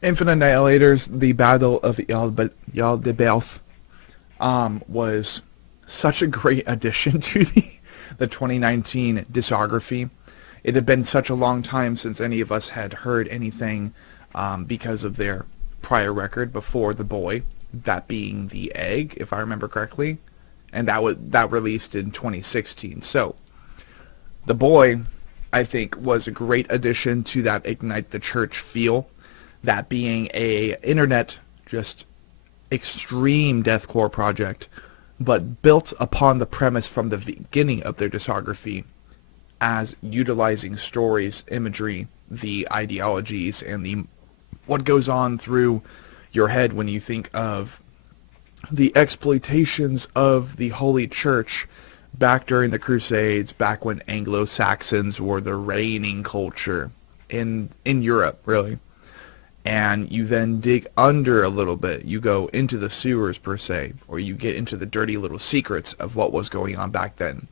Infinite Annihilators, The Battle of Yaldabaoth, was such a great addition to the 2019 discography. It had been such a long time since any of us had heard anything because of their prior record before The Boy, that being The Egg, if I remember correctly, and that released in 2016. So, The Boy, I think, was a great addition to that Ignite the Church feel. That being a internet, just extreme deathcore project, but built upon the premise from the beginning of their discography as utilizing stories, imagery, the ideologies, and what goes on through your head when you think of the exploitations of the Holy Church back during the Crusades, back when Anglo-Saxons were the reigning culture in Europe, really. And you then dig under a little bit. You go into the sewers, per se, or you get into the dirty little secrets of what was going on back then.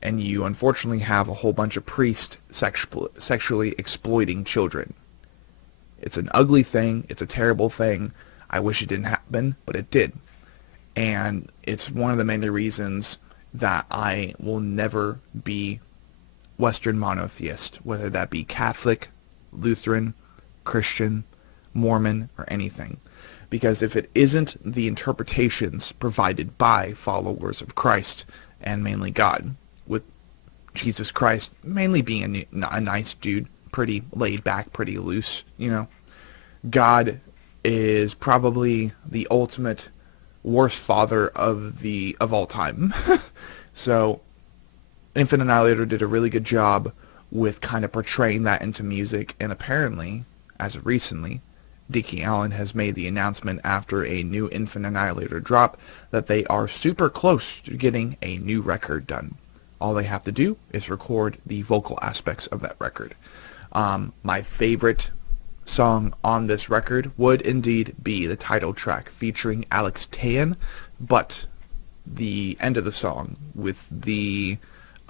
And you unfortunately have a whole bunch of priests sexually exploiting children. It's an ugly thing. It's a terrible thing. I wish it didn't happen, but it did. And it's one of the many reasons that I will never be Western monotheist, whether that be Catholic, Lutheran, Christian, Mormon, or anything. Because if it isn't the interpretations provided by followers of Christ, and mainly God, with Jesus Christ mainly being a nice dude, pretty laid back, pretty loose, God is probably the ultimate worst father of all time. So Infinite Annihilator did a really good job with kind of portraying that into music, and apparently, as of recently, Dickie Allen has made the announcement after a new Infinite Annihilator drop that they are super close to getting a new record done. All they have to do is record the vocal aspects of that record. My favorite song on this record would indeed be the title track featuring Alex Tayan, but the end of the song with the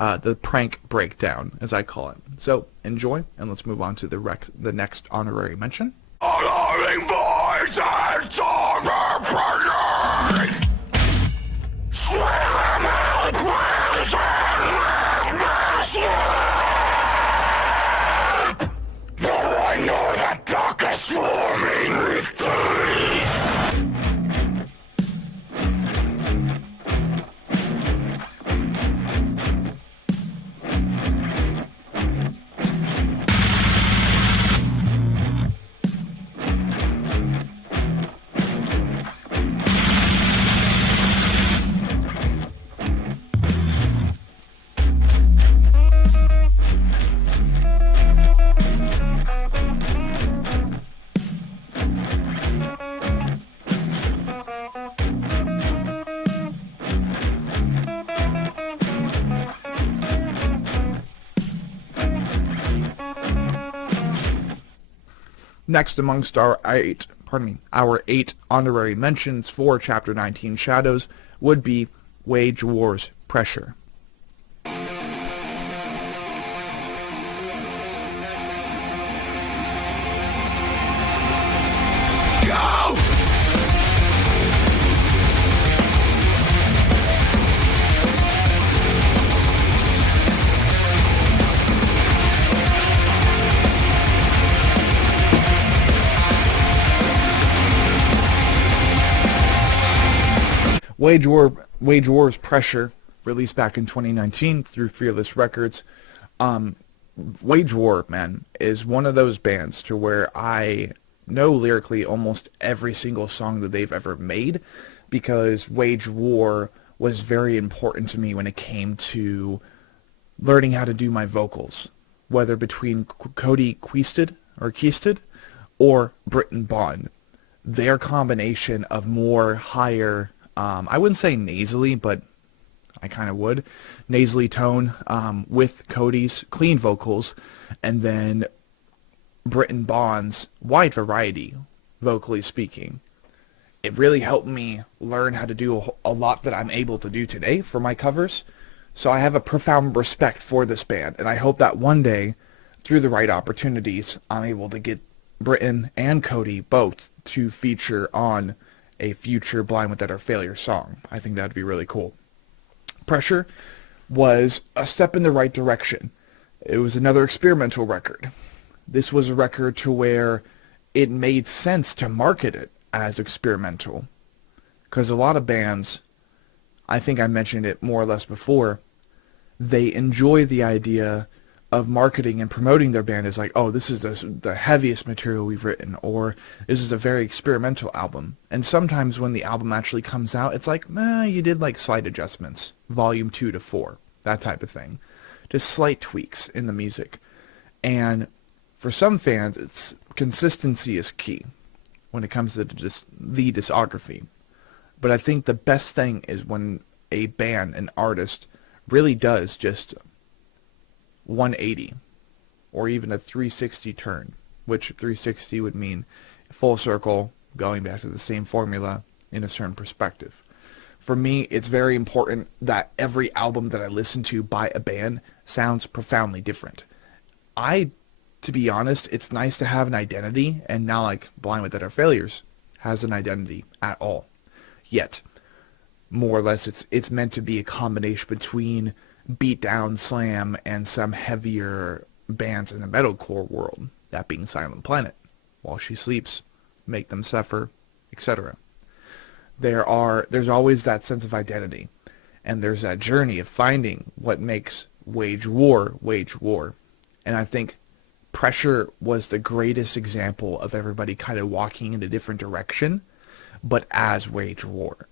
the prank breakdown, as I call it. So enjoy, and let's move on to the next honorary mention. Alarming voice and somber pressure. Swim out, praise and let me sleep. Though I know that dark is swarming with thieves. Next amongst our eight honorary mentions for Chapter 19 Shadows would be Wage War's Pressure. Go! Wage War's Pressure, released back in 2019 through Fearless Records. Wage War, man, is one of those bands to where I know lyrically almost every single song that they've ever made, because Wage War was very important to me when it came to learning how to do my vocals, whether between Cody Queisted or Britton Bond. Their combination of more higher, I wouldn't say nasally, but I kind of would, nasally tone with Cody's clean vocals, and then Britton Bond's wide variety, vocally speaking. It really helped me learn how to do a lot that I'm able to do today for my covers. So I have a profound respect for this band, and I hope that one day, through the right opportunities, I'm able to get Britton and Cody both to feature on a future Blind Without Our Failure song. I think that would be really cool. Pressure was a step in the right direction. It was another experimental record. This was a record to where it made sense to market it as experimental. Because a lot of bands, I think I mentioned it more or less before, they enjoy the idea of marketing and promoting their band as like, oh, this is the heaviest material we've written, or this is a very experimental album. And sometimes when the album actually comes out, it's like, you did like slight adjustments, volume 2 to 4, that type of thing. Just slight tweaks in the music. And for some fans, it's consistency is key when it comes to just the discography. But I think the best thing is when a band, an artist, really does just 180 or even a 360 turn, which 360 would mean full circle, going back to the same formula in a certain perspective. For me, it's very important that every album that I listen to by a band sounds profoundly different. To be honest, it's nice to have an identity, and not like Blind Without Our Failures has an identity at all. Yet, more or less, it's meant to be a combination between beatdown, slam, and some heavier bands in the metalcore world, that being Silent Planet, While She Sleeps, Make Them Suffer, etc. There's always that sense of identity, and there's that journey of finding what makes Wage War, and I think Pressure was the greatest example of everybody kind of walking in a different direction, but as Wage War.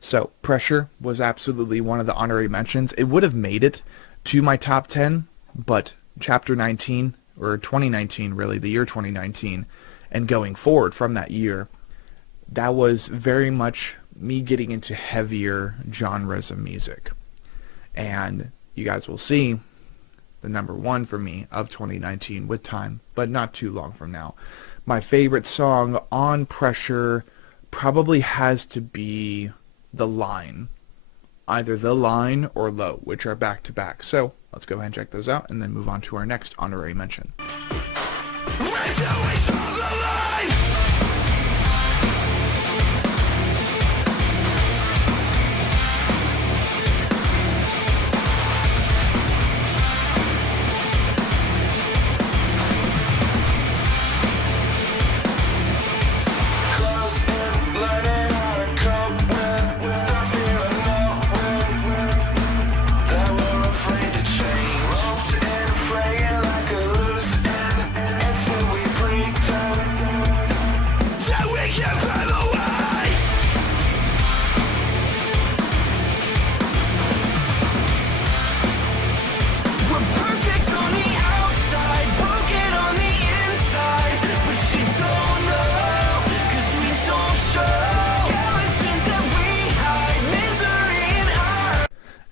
So Pressure was absolutely one of the honorary mentions. It would have made it to my top 10, but Chapter 19, or 2019 really, the year 2019, and going forward from that year, that was very much me getting into heavier genres of music. And you guys will see the number one for me of 2019 with time, but not too long from now. My favorite song on Pressure probably has to be The Line. either The Line or Low, which are back to back. So let's go ahead and check those out and then move on to our next honorary mention.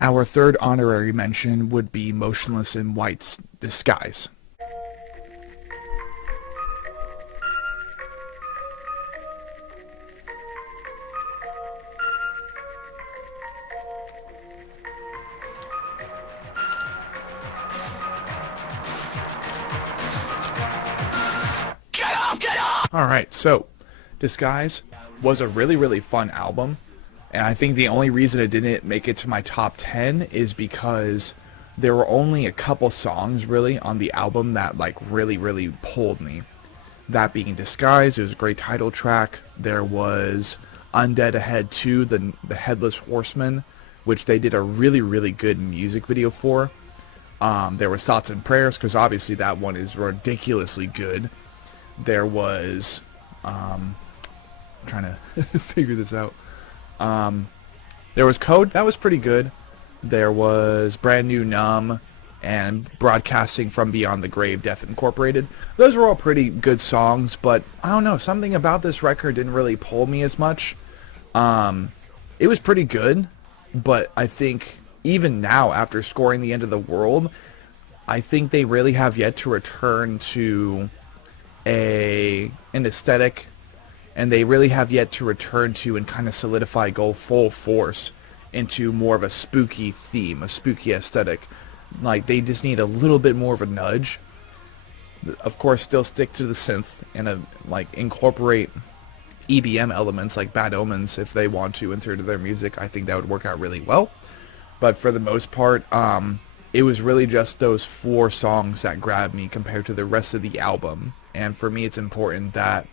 Our third honorary mention would be Motionless in White's Disguise. Alright, so Disguise was a really, really fun album. And I think the only reason it didn't make it to my top 10 is because there were only a couple songs really on the album that like really, really pulled me. That being Disguise, it was a great title track. There was Undead Ahead 2, the Headless Horseman, which they did a really, really good music video for. There was Thoughts and Prayers, because obviously that one is ridiculously good. There was, I'm trying to figure this out. There was Code, that was pretty good. There was Brand New Numb and Broadcasting from Beyond the Grave, Death Incorporated. Those were all pretty good songs, but I don't know, something about this record didn't really pull me as much. It was pretty good, but I think even now, after scoring The End of the World, I think they really have yet to return to an aesthetic, and they really have yet to return to and kind of solidify, go full force into more of a spooky theme, a spooky aesthetic. Like, they just need a little bit more of a nudge. Of course, still stick to the synth and like incorporate EDM elements like Bad Omens if they want to into their music. I think that would work out really well. But for the most part, it was really just those 4 songs that grabbed me compared to the rest of the album. And for me, it's important that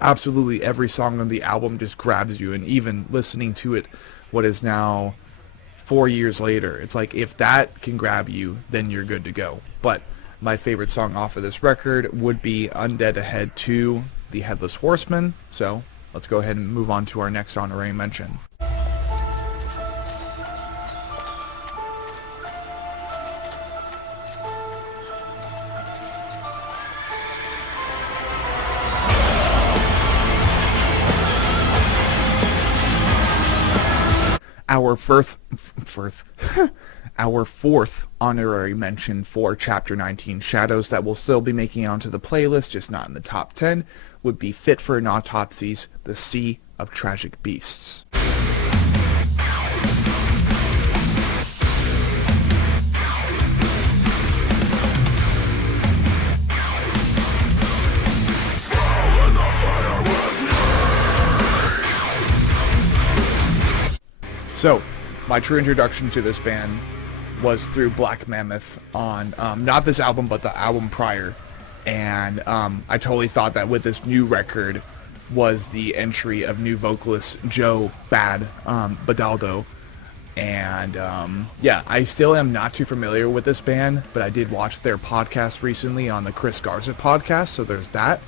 absolutely every song on the album just grabs you, and even listening to it what is now 4 years later, it's like if that can grab you, then you're good to go. But my favorite song off of this record would be Undead Ahead 2, The Headless Horseman. So let's go ahead and move on to our next honorary mention. Our fourth honorary mention for Chapter 19 Shadows that will still be making it onto the playlist, just not in the top 10, would be Fit for an Autopsy's The Sea of Tragic Beasts. So, my true introduction to this band was through Black Mammoth on, not this album, but the album prior. And I totally thought that with this new record was the entry of new vocalist Joe Badaldo. And yeah, I still am not too familiar with this band, but I did watch their podcast recently on the Chris Garza podcast, so there's that.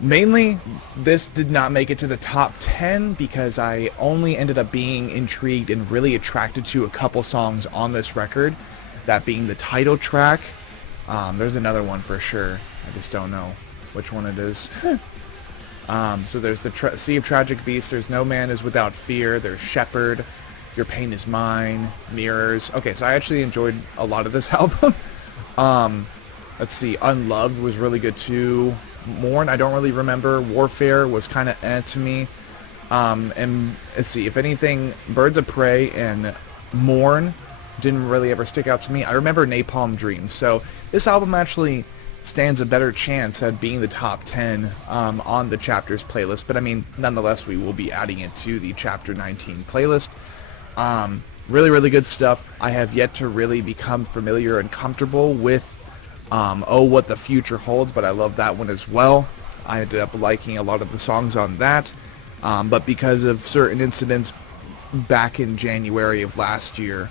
Mainly, this did not make it to the top 10 because I only ended up being intrigued and really attracted to a couple songs on this record, that being the title track. There's another one for sure, I just don't know which one it is. So there's the Sea of Tragic Beasts, there's No Man Is Without Fear, there's Shepherd, Your Pain Is Mine, Mirrors. Okay, so I actually enjoyed a lot of this album. Let's see, Unloved was really good too. Mourn, I don't really remember. Warfare was kind of to me. And let's see, if anything, Birds of Prey and Mourn didn't really ever stick out to me. I remember Napalm Dreams, so this album actually stands a better chance at being the top 10 on the Chapters playlist, but I mean, nonetheless, we will be adding it to the Chapter 19 playlist. Really, really good stuff. I have yet to really become familiar and comfortable with Oh What the Future Holds, but I love that one as well. I ended up liking a lot of the songs on that, but because of certain incidents back in January of last year,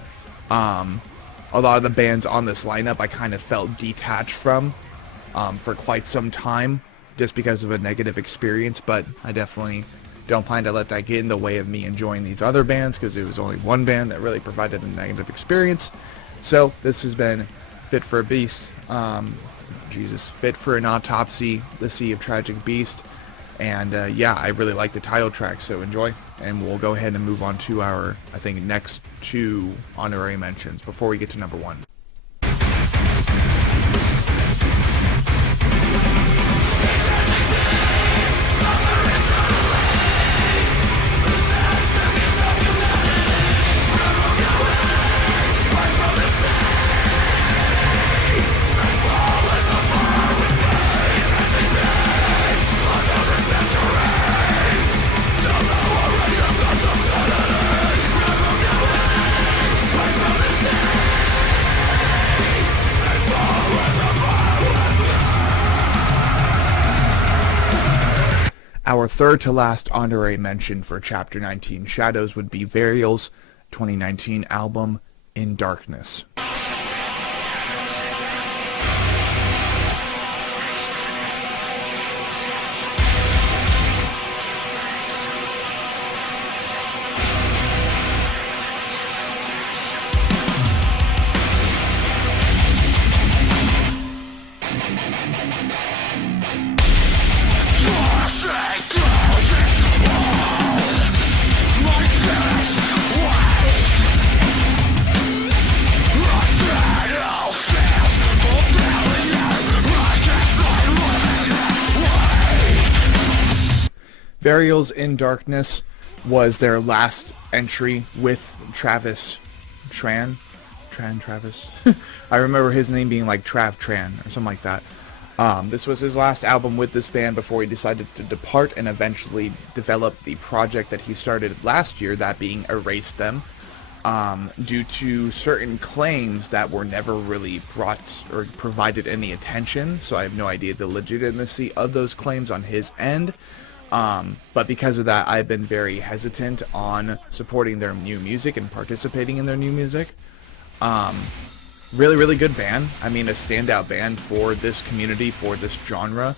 a lot of the bands on this lineup I kind of felt detached from for quite some time, just because of a negative experience, but I definitely don't plan to let that get in the way of me enjoying these other bands, because it was only one band that really provided a negative experience. So this has been Fit for a Beast, Fit for an Autopsy, The Sea of Tragic Beast, and yeah, I really like the title track, so enjoy, and we'll go ahead and move on to our, I think, next two honorary mentions before we get to number one. Our third to last honorary mention for Chapter 19 Shadows would be Varial's 2019 album, In Darkness. Varial's In Darkness was their last entry with Travis Travis. I remember his name being like Trav Tran or something like that. This was his last album with this band before he decided to depart and eventually develop the project that he started last year, that being Erase Them, due to certain claims that were never really brought or provided any attention, so I have no idea the legitimacy of those claims on his end. But because of that, I've been very hesitant on supporting their new music and participating in their new music. Really, really good band. I mean, a standout band for this community, for this genre.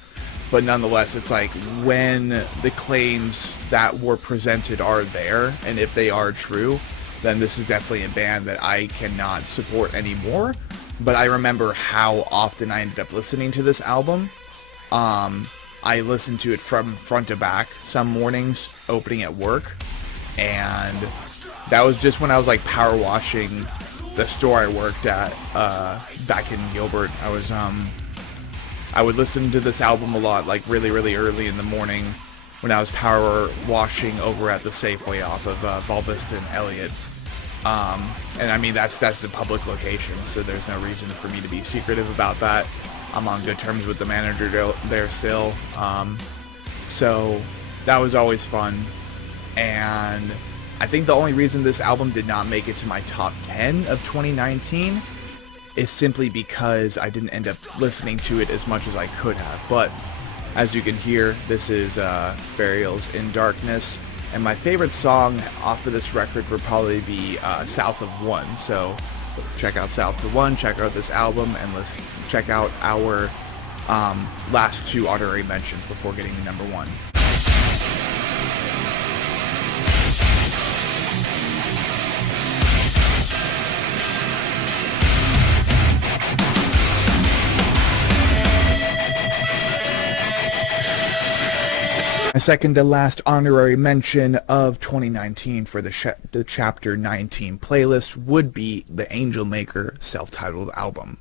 But nonetheless, it's like when the claims that were presented are there, and if they are true, then this is definitely a band that I cannot support anymore. But I remember how often I ended up listening to this album. I listened to it from front to back some mornings opening at work, and that was just when I was like power washing the store I worked at back in Gilbert. I would listen to this album a lot, like really, really early in the morning when I was power washing over at the Safeway off of Valvista and Elliott. And I mean, that's the public location, so there's no reason for me to be secretive about that. I'm on good terms with the manager there still. So that was always fun. And I think the only reason this album did not make it to my top 10 of 2019 is simply because I didn't end up listening to it as much as I could have. But as you can hear, this is Varial's In Darkness. And my favorite song off of this record would probably be South of One. So check out South of One, check out this album, and check out our last two honorary mentions before getting to number one. My second to last honorary mention of 2019 for the Chapter 19 playlist would be the Angel Maker self-titled album.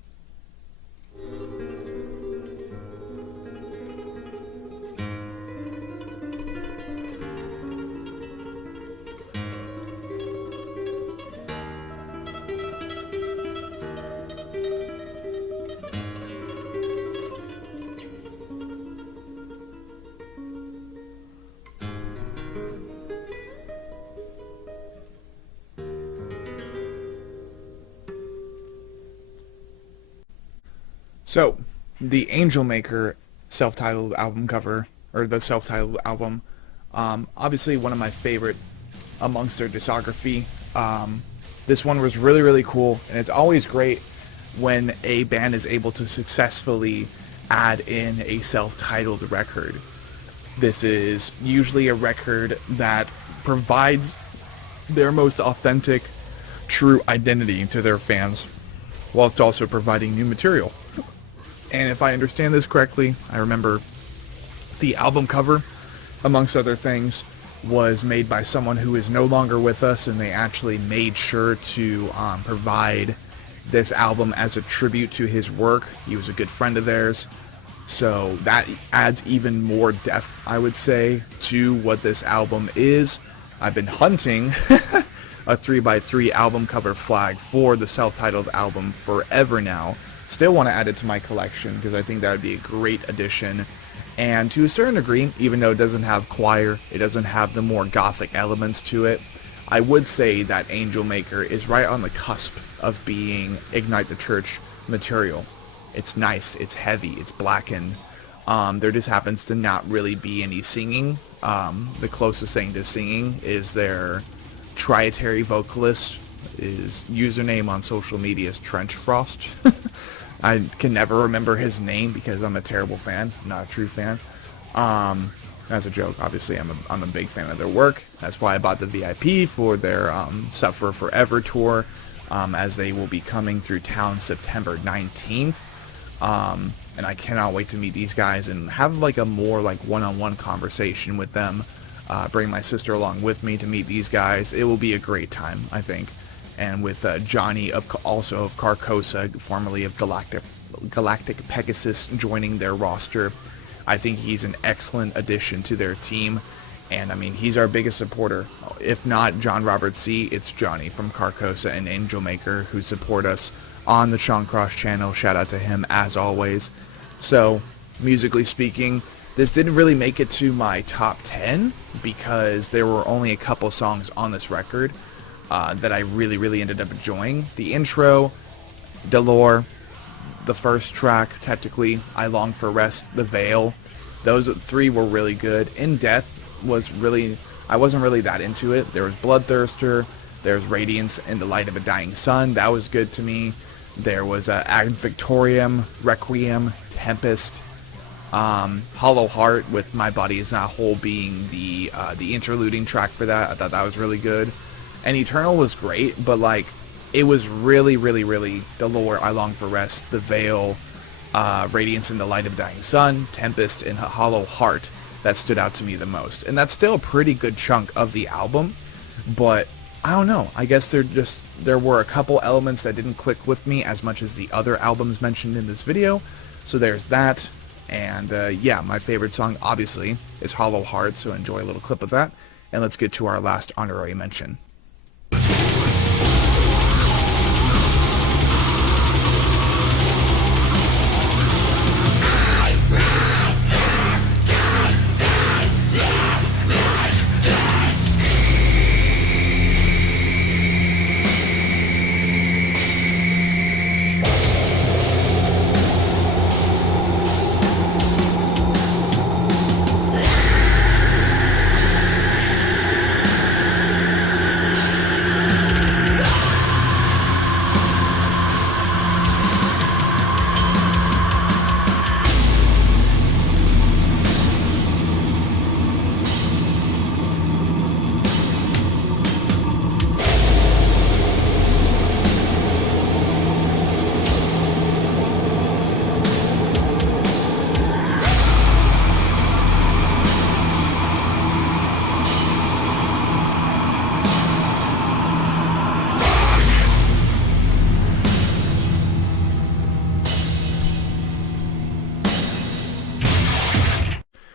So, the Angel Maker self-titled album cover, or the self-titled album, obviously one of my favorite amongst their discography. This one was really, really cool, and it's always great when a band is able to successfully add in a self-titled record. This is usually a record that provides their most authentic, true identity to their fans, whilst also providing new material. And if I understand this correctly, I remember the album cover, amongst other things, was made by someone who is no longer with us, and they actually made sure to provide this album as a tribute to his work. He was a good friend of theirs, so that adds even more depth, I would say, to what this album is. I've been hunting a 3x3 album cover flag for the self-titled album forever now. Still want to add it to my collection because I think that would be a great addition. And to a certain degree, even though it doesn't have choir, it doesn't have the more gothic elements to it, I would say that Angel Maker is right on the cusp of being Ignite the Church material. It's nice, it's heavy, it's blackened. There just happens to not really be any singing. The closest thing to singing is their trietary vocalist. His username on social media is Trench Frost. I can never remember his name because I'm a terrible fan, not a true fan. As a joke, obviously I'm a big fan of their work. That's why I bought the VIP for their Suffer Forever tour, as they will be coming through town September 19th. And I cannot wait to meet these guys and have like a more like one-on-one conversation with them. Bring my sister along with me to meet these guys. It will be a great time, I think. And with Johnny also of Carcosa, formerly of Galactic Pegasus, joining their roster, I think he's an excellent addition to their team. And I mean, he's our biggest supporter. If not John Robert C., it's Johnny from Carcosa and Angel Maker, who support us on the Sean Cross channel. Shout out to him as always. So, musically speaking, this didn't really make it to my top 10 because there were only a couple songs on this record that I really, really ended up enjoying. The intro, Delore, the first track, technically, I Long for Rest, The Veil. Those three were really good. In Death was really, I wasn't really that into it. There was Bloodthirster, there's Radiance in the Light of a Dying Sun. That was good to me. There was Ad Victoriam, Requiem, Tempest, Hollow Heart with My Body Is Not Whole being the interluding track for that. I thought that was really good. And Eternal was great, but like it was really, really, really Delore, I Long for Rest, The Veil, Radiance in the Light of Dying Sun, Tempest, and Hollow Heart that stood out to me the most. And that's still a pretty good chunk of the album, but I don't know. I guess there were a couple elements that didn't click with me as much as the other albums mentioned in this video. So there's that. And yeah, my favorite song obviously is Hollow Heart, so enjoy a little clip of that. And let's get to our last honorary mention.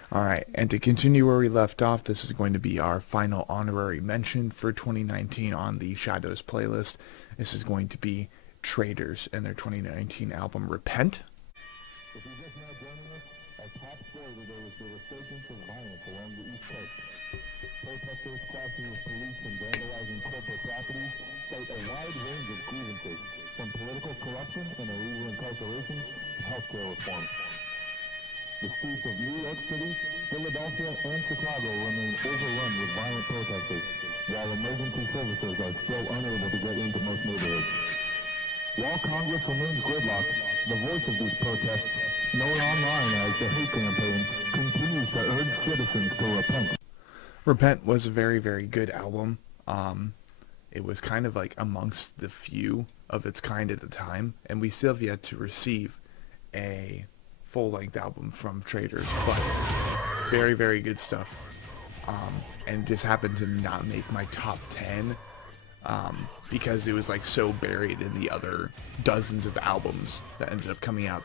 Alright, and to continue where we left off, this is going to be our final honorary mention for 2019 on the Shadows playlist. This is going to be Traders and their 2019 album Repent. If you're just now joining us, our top story today is the resurgence of violence along the East Coast. Protesters clashing with police and vandalizing corporate properties cite a wide range of grievances, from political corruption and illegal incarceration incarceration to healthcare reform. The streets of New York City, Philadelphia, and Chicago remain overrun with violent protesters, while emergency services are still unable to get into most neighborhoods. While Congress remains gridlocked, the voice of these protests, known online as the Hate Campaign, continues to urge citizens to repent. Repent was a very, very good album. It was kind of like amongst the few of its kind at the time, and we still have yet to receive a full-length album from Traders, but very, very good stuff. And just happened to not make my top 10 because it was like so buried in the other dozens of albums that ended up coming out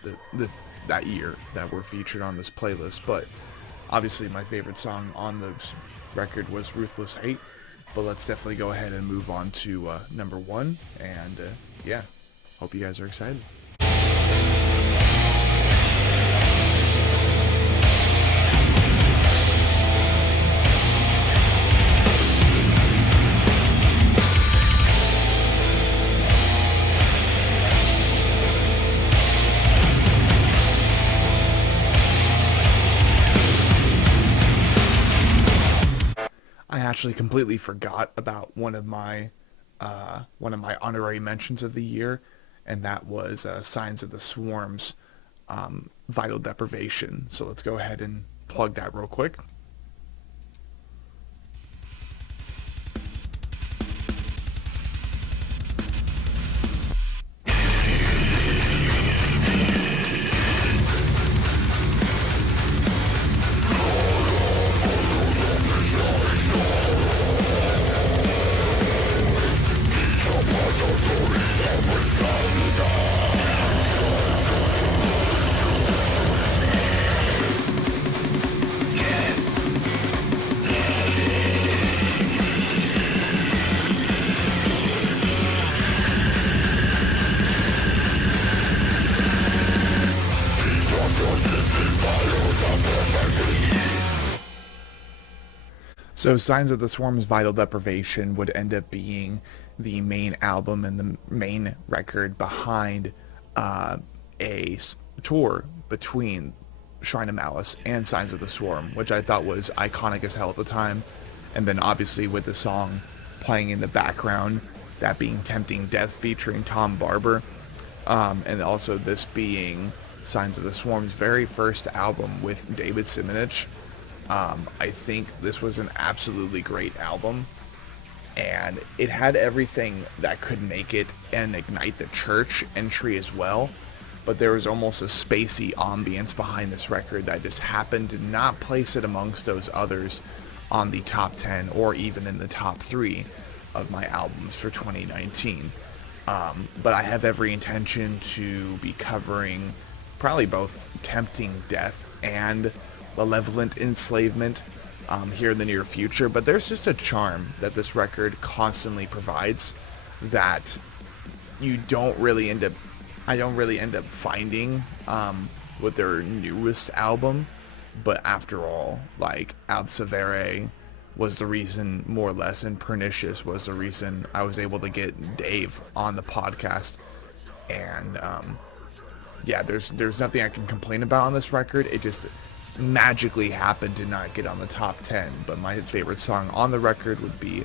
that year that were featured on this playlist. But obviously my favorite song on the record was Ruthless Hate. But let's definitely go ahead and move on to number 1. And yeah, hope you guys are excited. I actually completely forgot about one of my honorary mentions of the year, and that was Signs of the Swarm's Vital Deprivation. So let's go ahead and plug that real quick. So Signs of the Swarm's Vital Deprivation would end up being the main album and the main record behind a tour between Shrine of Malice and Signs of the Swarm, which I thought was iconic as hell at the time. And then obviously with the song playing in the background, that being Tempting Death featuring Tom Barber, and also this being Signs of the Swarm's very first album with David Simonich. I think this was an absolutely great album, and it had everything that could make it an Ignite the Church entry as well, but there was almost a spacey ambience behind this record that just happened to not place it amongst those others on the top 10 or even in the top 3 of my albums for 2019. But I have every intention to be covering probably both Tempting Death and Malevolent Enslavement here in the near future, but there's just a charm that this record constantly provides that I don't really end up finding with their newest album. But after all, like Ab Severe was the reason, more or less, and Pernicious was the reason I was able to get Dave on the podcast. And yeah, there's nothing I can complain about on this record. It just magically happened to not get on the top 10, but my favorite song on the record would be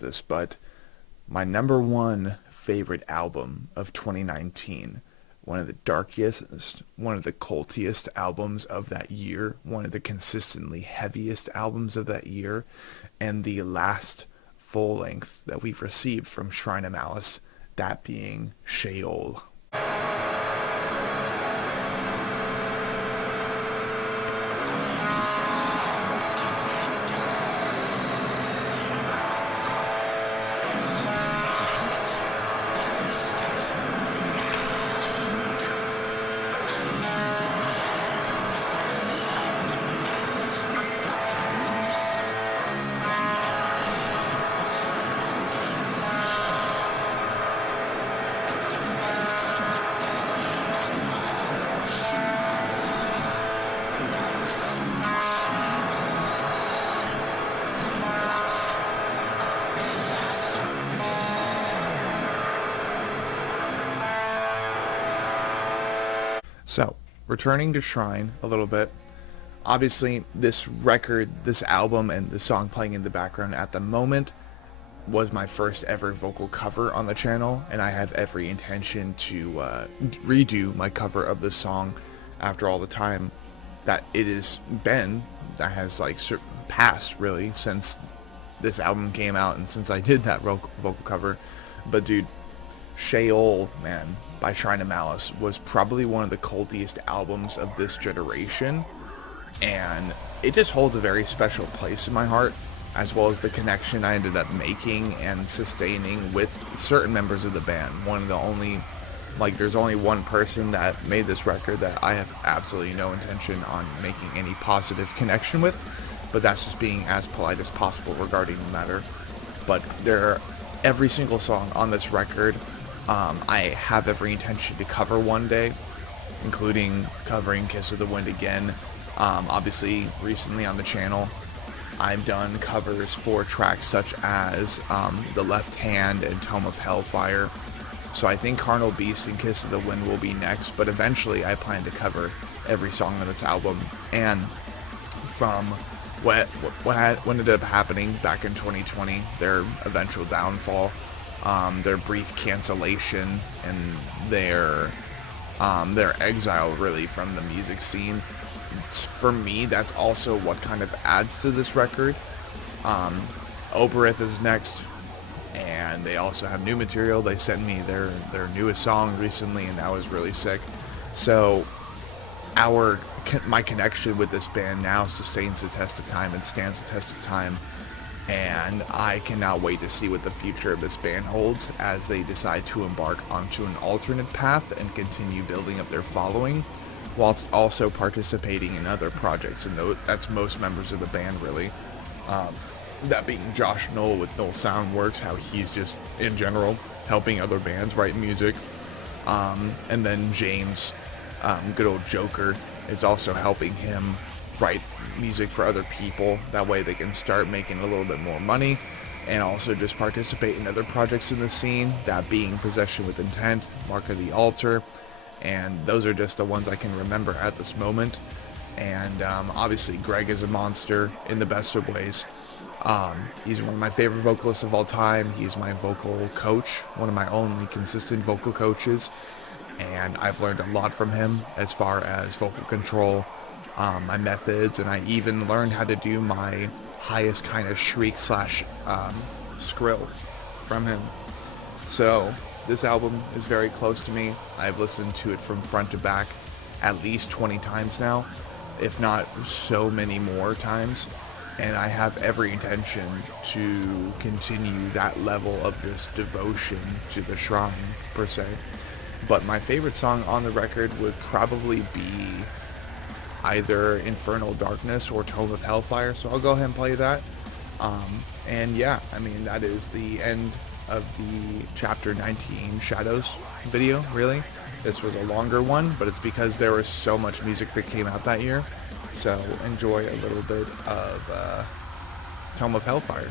this, but my number 1 favorite album of 2019, one of the darkest, one of the cultiest albums of that year, one of the consistently heaviest albums of that year, and the last full length that we've received from Shrine of Malice, that being Sheol. So, returning to Shrine a little bit, obviously this record, this album, and the song playing in the background at the moment was my first ever vocal cover on the channel, and I have every intention to redo my cover of this song after all the time that it has been, that has like passed really since this album came out and since I did that vocal cover. But dude, Sheol, man, by Shrine of Malice was probably one of the cultiest albums of this generation, and it just holds a very special place in my heart, as well as the connection I ended up making and sustaining with certain members of the band. One of the only, like, there's only one person that made this record that I have absolutely no intention on making any positive connection with, but that's just being as polite as possible regarding the matter. But every single song on this record, I have every intention to cover one day, including covering Kiss of the Wind again. Obviously, recently on the channel, I've done covers for tracks such as The Left Hand and Tome of Hellfire. So I think Carnal Beast and Kiss of the Wind will be next, but eventually I plan to cover every song on this album. And from what ended up happening back in 2020, their eventual downfall, their brief cancellation, and their exile really from the music scene, for me, that's also what kind of adds to this record. Oberith is next, and they also have new material. They sent me their newest song recently, and that was really sick. So my connection with this band now sustains the test of time and stands the test of time, and I cannot wait to see what the future of this band holds as they decide to embark onto an alternate path and continue building up their following, whilst also participating in other projects, and that's most members of the band really. That being Josh Knoll with Knoll Soundworks, how he's just in general helping other bands write music, and then James, good old Joker, is also helping him write music for other people. That way they can start making a little bit more money and also just participate in other projects in the scene, that being Possession with Intent, Mark of the Altar, and those are just the ones I can remember at this moment. And obviously Greg is a monster in the best of ways. He's one of my favorite vocalists of all time. He's my vocal coach, one of my only consistent vocal coaches, and I've learned a lot from him as far as vocal control, my methods, and I even learned how to do my highest kind of shriek slash skrill from him. So this album is very close to me. I've listened to it from front to back at least 20 times now, if not so many more times, and I have every intention to continue that level of just devotion to the shrine per se. But my favorite song on the record would probably be either Infernal Darkness or Tome of Hellfire, so I'll go ahead and play that. And yeah, I mean, that is the end of the Chapter 19 Shadows video, really. This was a longer one, but it's because there was so much music that came out that year. So enjoy a little bit of Tome of Hellfire.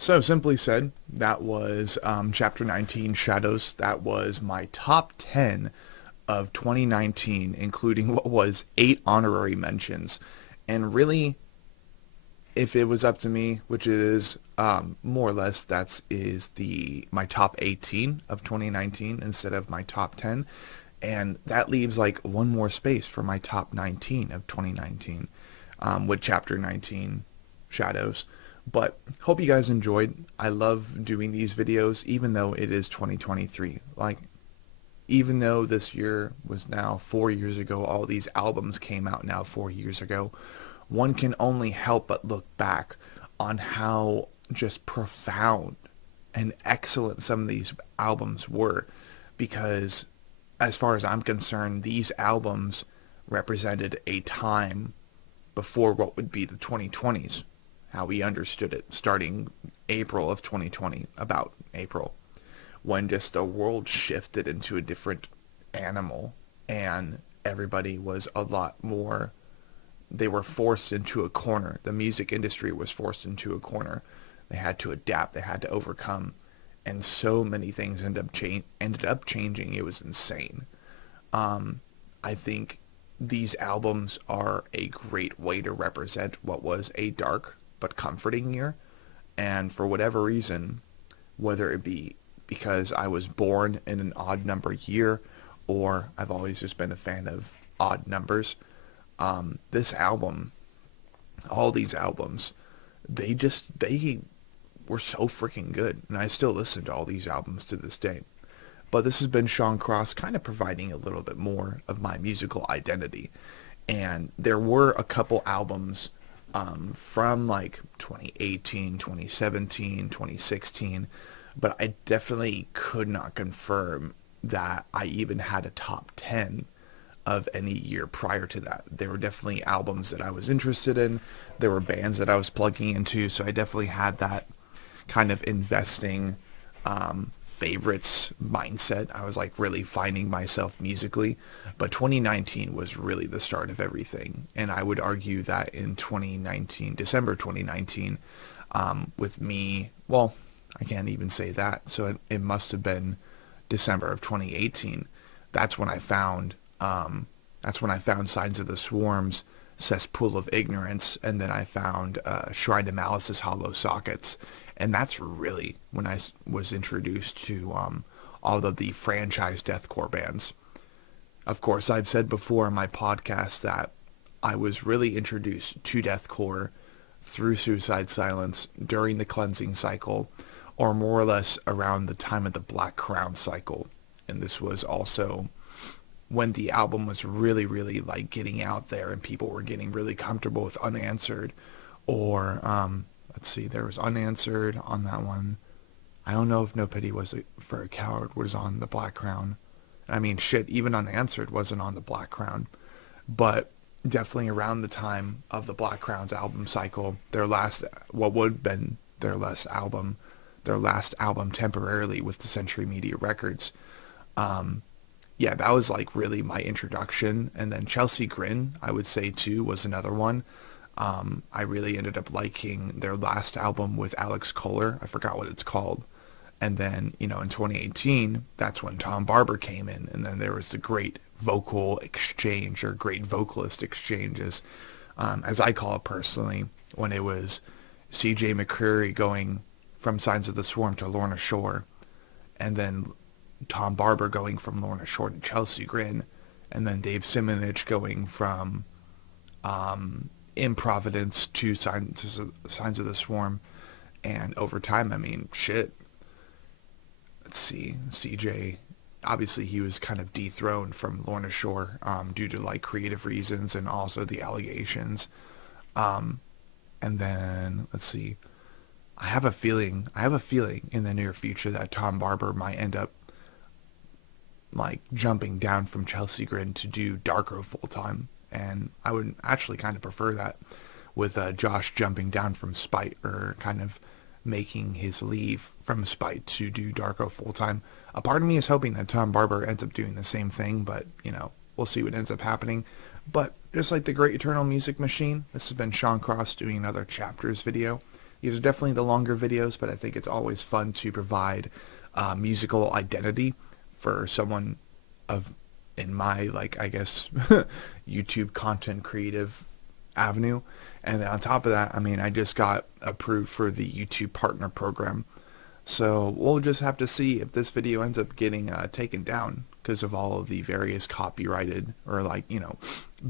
So simply said, that was Chapter 19 Shadows. That was my top 10 of 2019, including what was 8 honorary mentions. And really, if it was up to me, which it is more or less, that is my top 18 of 2019 instead of my top 10. And that leaves like one more space for my top 19 of 2019, with chapter 19 Shadows. But hope you guys enjoyed. I love doing these videos, even though it is 2023. Like, even though this year was now 4 years ago, all these albums came out now 4 years ago, one can only help but look back on how just profound and excellent some of these albums were, because as far as I'm concerned, these albums represented a time before what would be the 2020s, how we understood it, starting April of 2020, about April, when just the world shifted into a different animal, and everybody was a lot more, they were forced into a corner. The music industry was forced into a corner. They had to adapt, they had to overcome, and so many things ended up changing. It was insane. I think these albums are a great way to represent what was a dark but comforting year. And for whatever reason, whether it be because I was born in an odd number year, or I've always just been a fan of odd numbers, this album, all these albums, they were so freaking good. And I still listen to all these albums to this day. But this has been Sean Cross, kind of providing a little bit more of my musical identity. And there were a couple albums from like 2018, 2017, 2016, but I definitely could not confirm that I even had a top 10 of any year prior to that. There were definitely albums that I was interested in. There were bands that I was plugging into, so I definitely had that kind of investing favorites mindset. I was like really finding myself musically, but 2019 was really the start of everything. And I would argue that in 2019, December 2019, with me, well, I can't even say that, so it must have been December of 2018. That's when I found Signs of the Swarm's Cesspool of Ignorance, and then I found Shrine to Malice's Hollow Sockets. And that's really when I was introduced to all of the franchise deathcore bands. Of course, I've said before in my podcast that I was really introduced to deathcore through Suicide Silence during the cleansing cycle, or more or less around the time of the Black Crown cycle. And this was also when the album was really, really like getting out there and people were getting really comfortable with Unanswered, or let's see, there was Unanswered on that one. I don't know if No Pity Was for a Coward was on the Black Crown. I mean, shit, even Unanswered wasn't on the Black Crown. But definitely around the time of the Black Crown's album cycle, their last, what would have been their last album temporarily with the Century Media Records. Yeah, that was like really my introduction. And then Chelsea Grin, I would say too, was another one. I really ended up liking their last album with Alex Kohler. I forgot what it's called. And then, in 2018, that's when Tom Barber came in. And then there was the great vocal exchange, or great vocalist exchanges, as I call it personally, when it was C.J. McCreary going from Signs of the Swarm to Lorna Shore, and then Tom Barber going from Lorna Shore to Chelsea Grin, and then Dave Simonich going from Improvidence to Signs of the Swarm. And over time, I mean, shit. Let's see, CJ, obviously he was kind of dethroned from Lorna Shore due to like creative reasons and also the allegations. And then, let's see, I have a feeling in the near future that Tom Barber might end up like jumping down from Chelsea Grin to do Darko full time. And I would actually kind of prefer that, with Josh jumping down from Spite, or kind of making his leave from Spite to do Darko full time. A part of me is hoping that Tom Barber ends up doing the same thing, but we'll see what ends up happening. But just like the Great Eternal Music Machine, this has been Sean Cross doing another chapters video. These are definitely the longer videos, but I think it's always fun to provide musical identity for someone in my, like, I guess, YouTube content creative avenue. And then on top of that, I mean, I just got approved for the YouTube partner program. So we'll just have to see if this video ends up getting taken down, because of all of the various copyrighted or like, you know,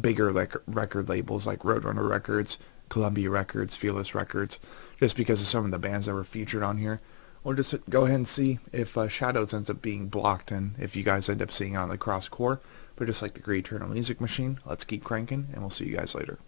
bigger record labels like Roadrunner Records, Columbia Records, Fearless Records, just because of some of the bands that were featured on here. We'll just go ahead and see if Shadows ends up being blocked and if you guys end up seeing it on the cross core. But just like the Great Eternal Music Machine, let's keep cranking and we'll see you guys later.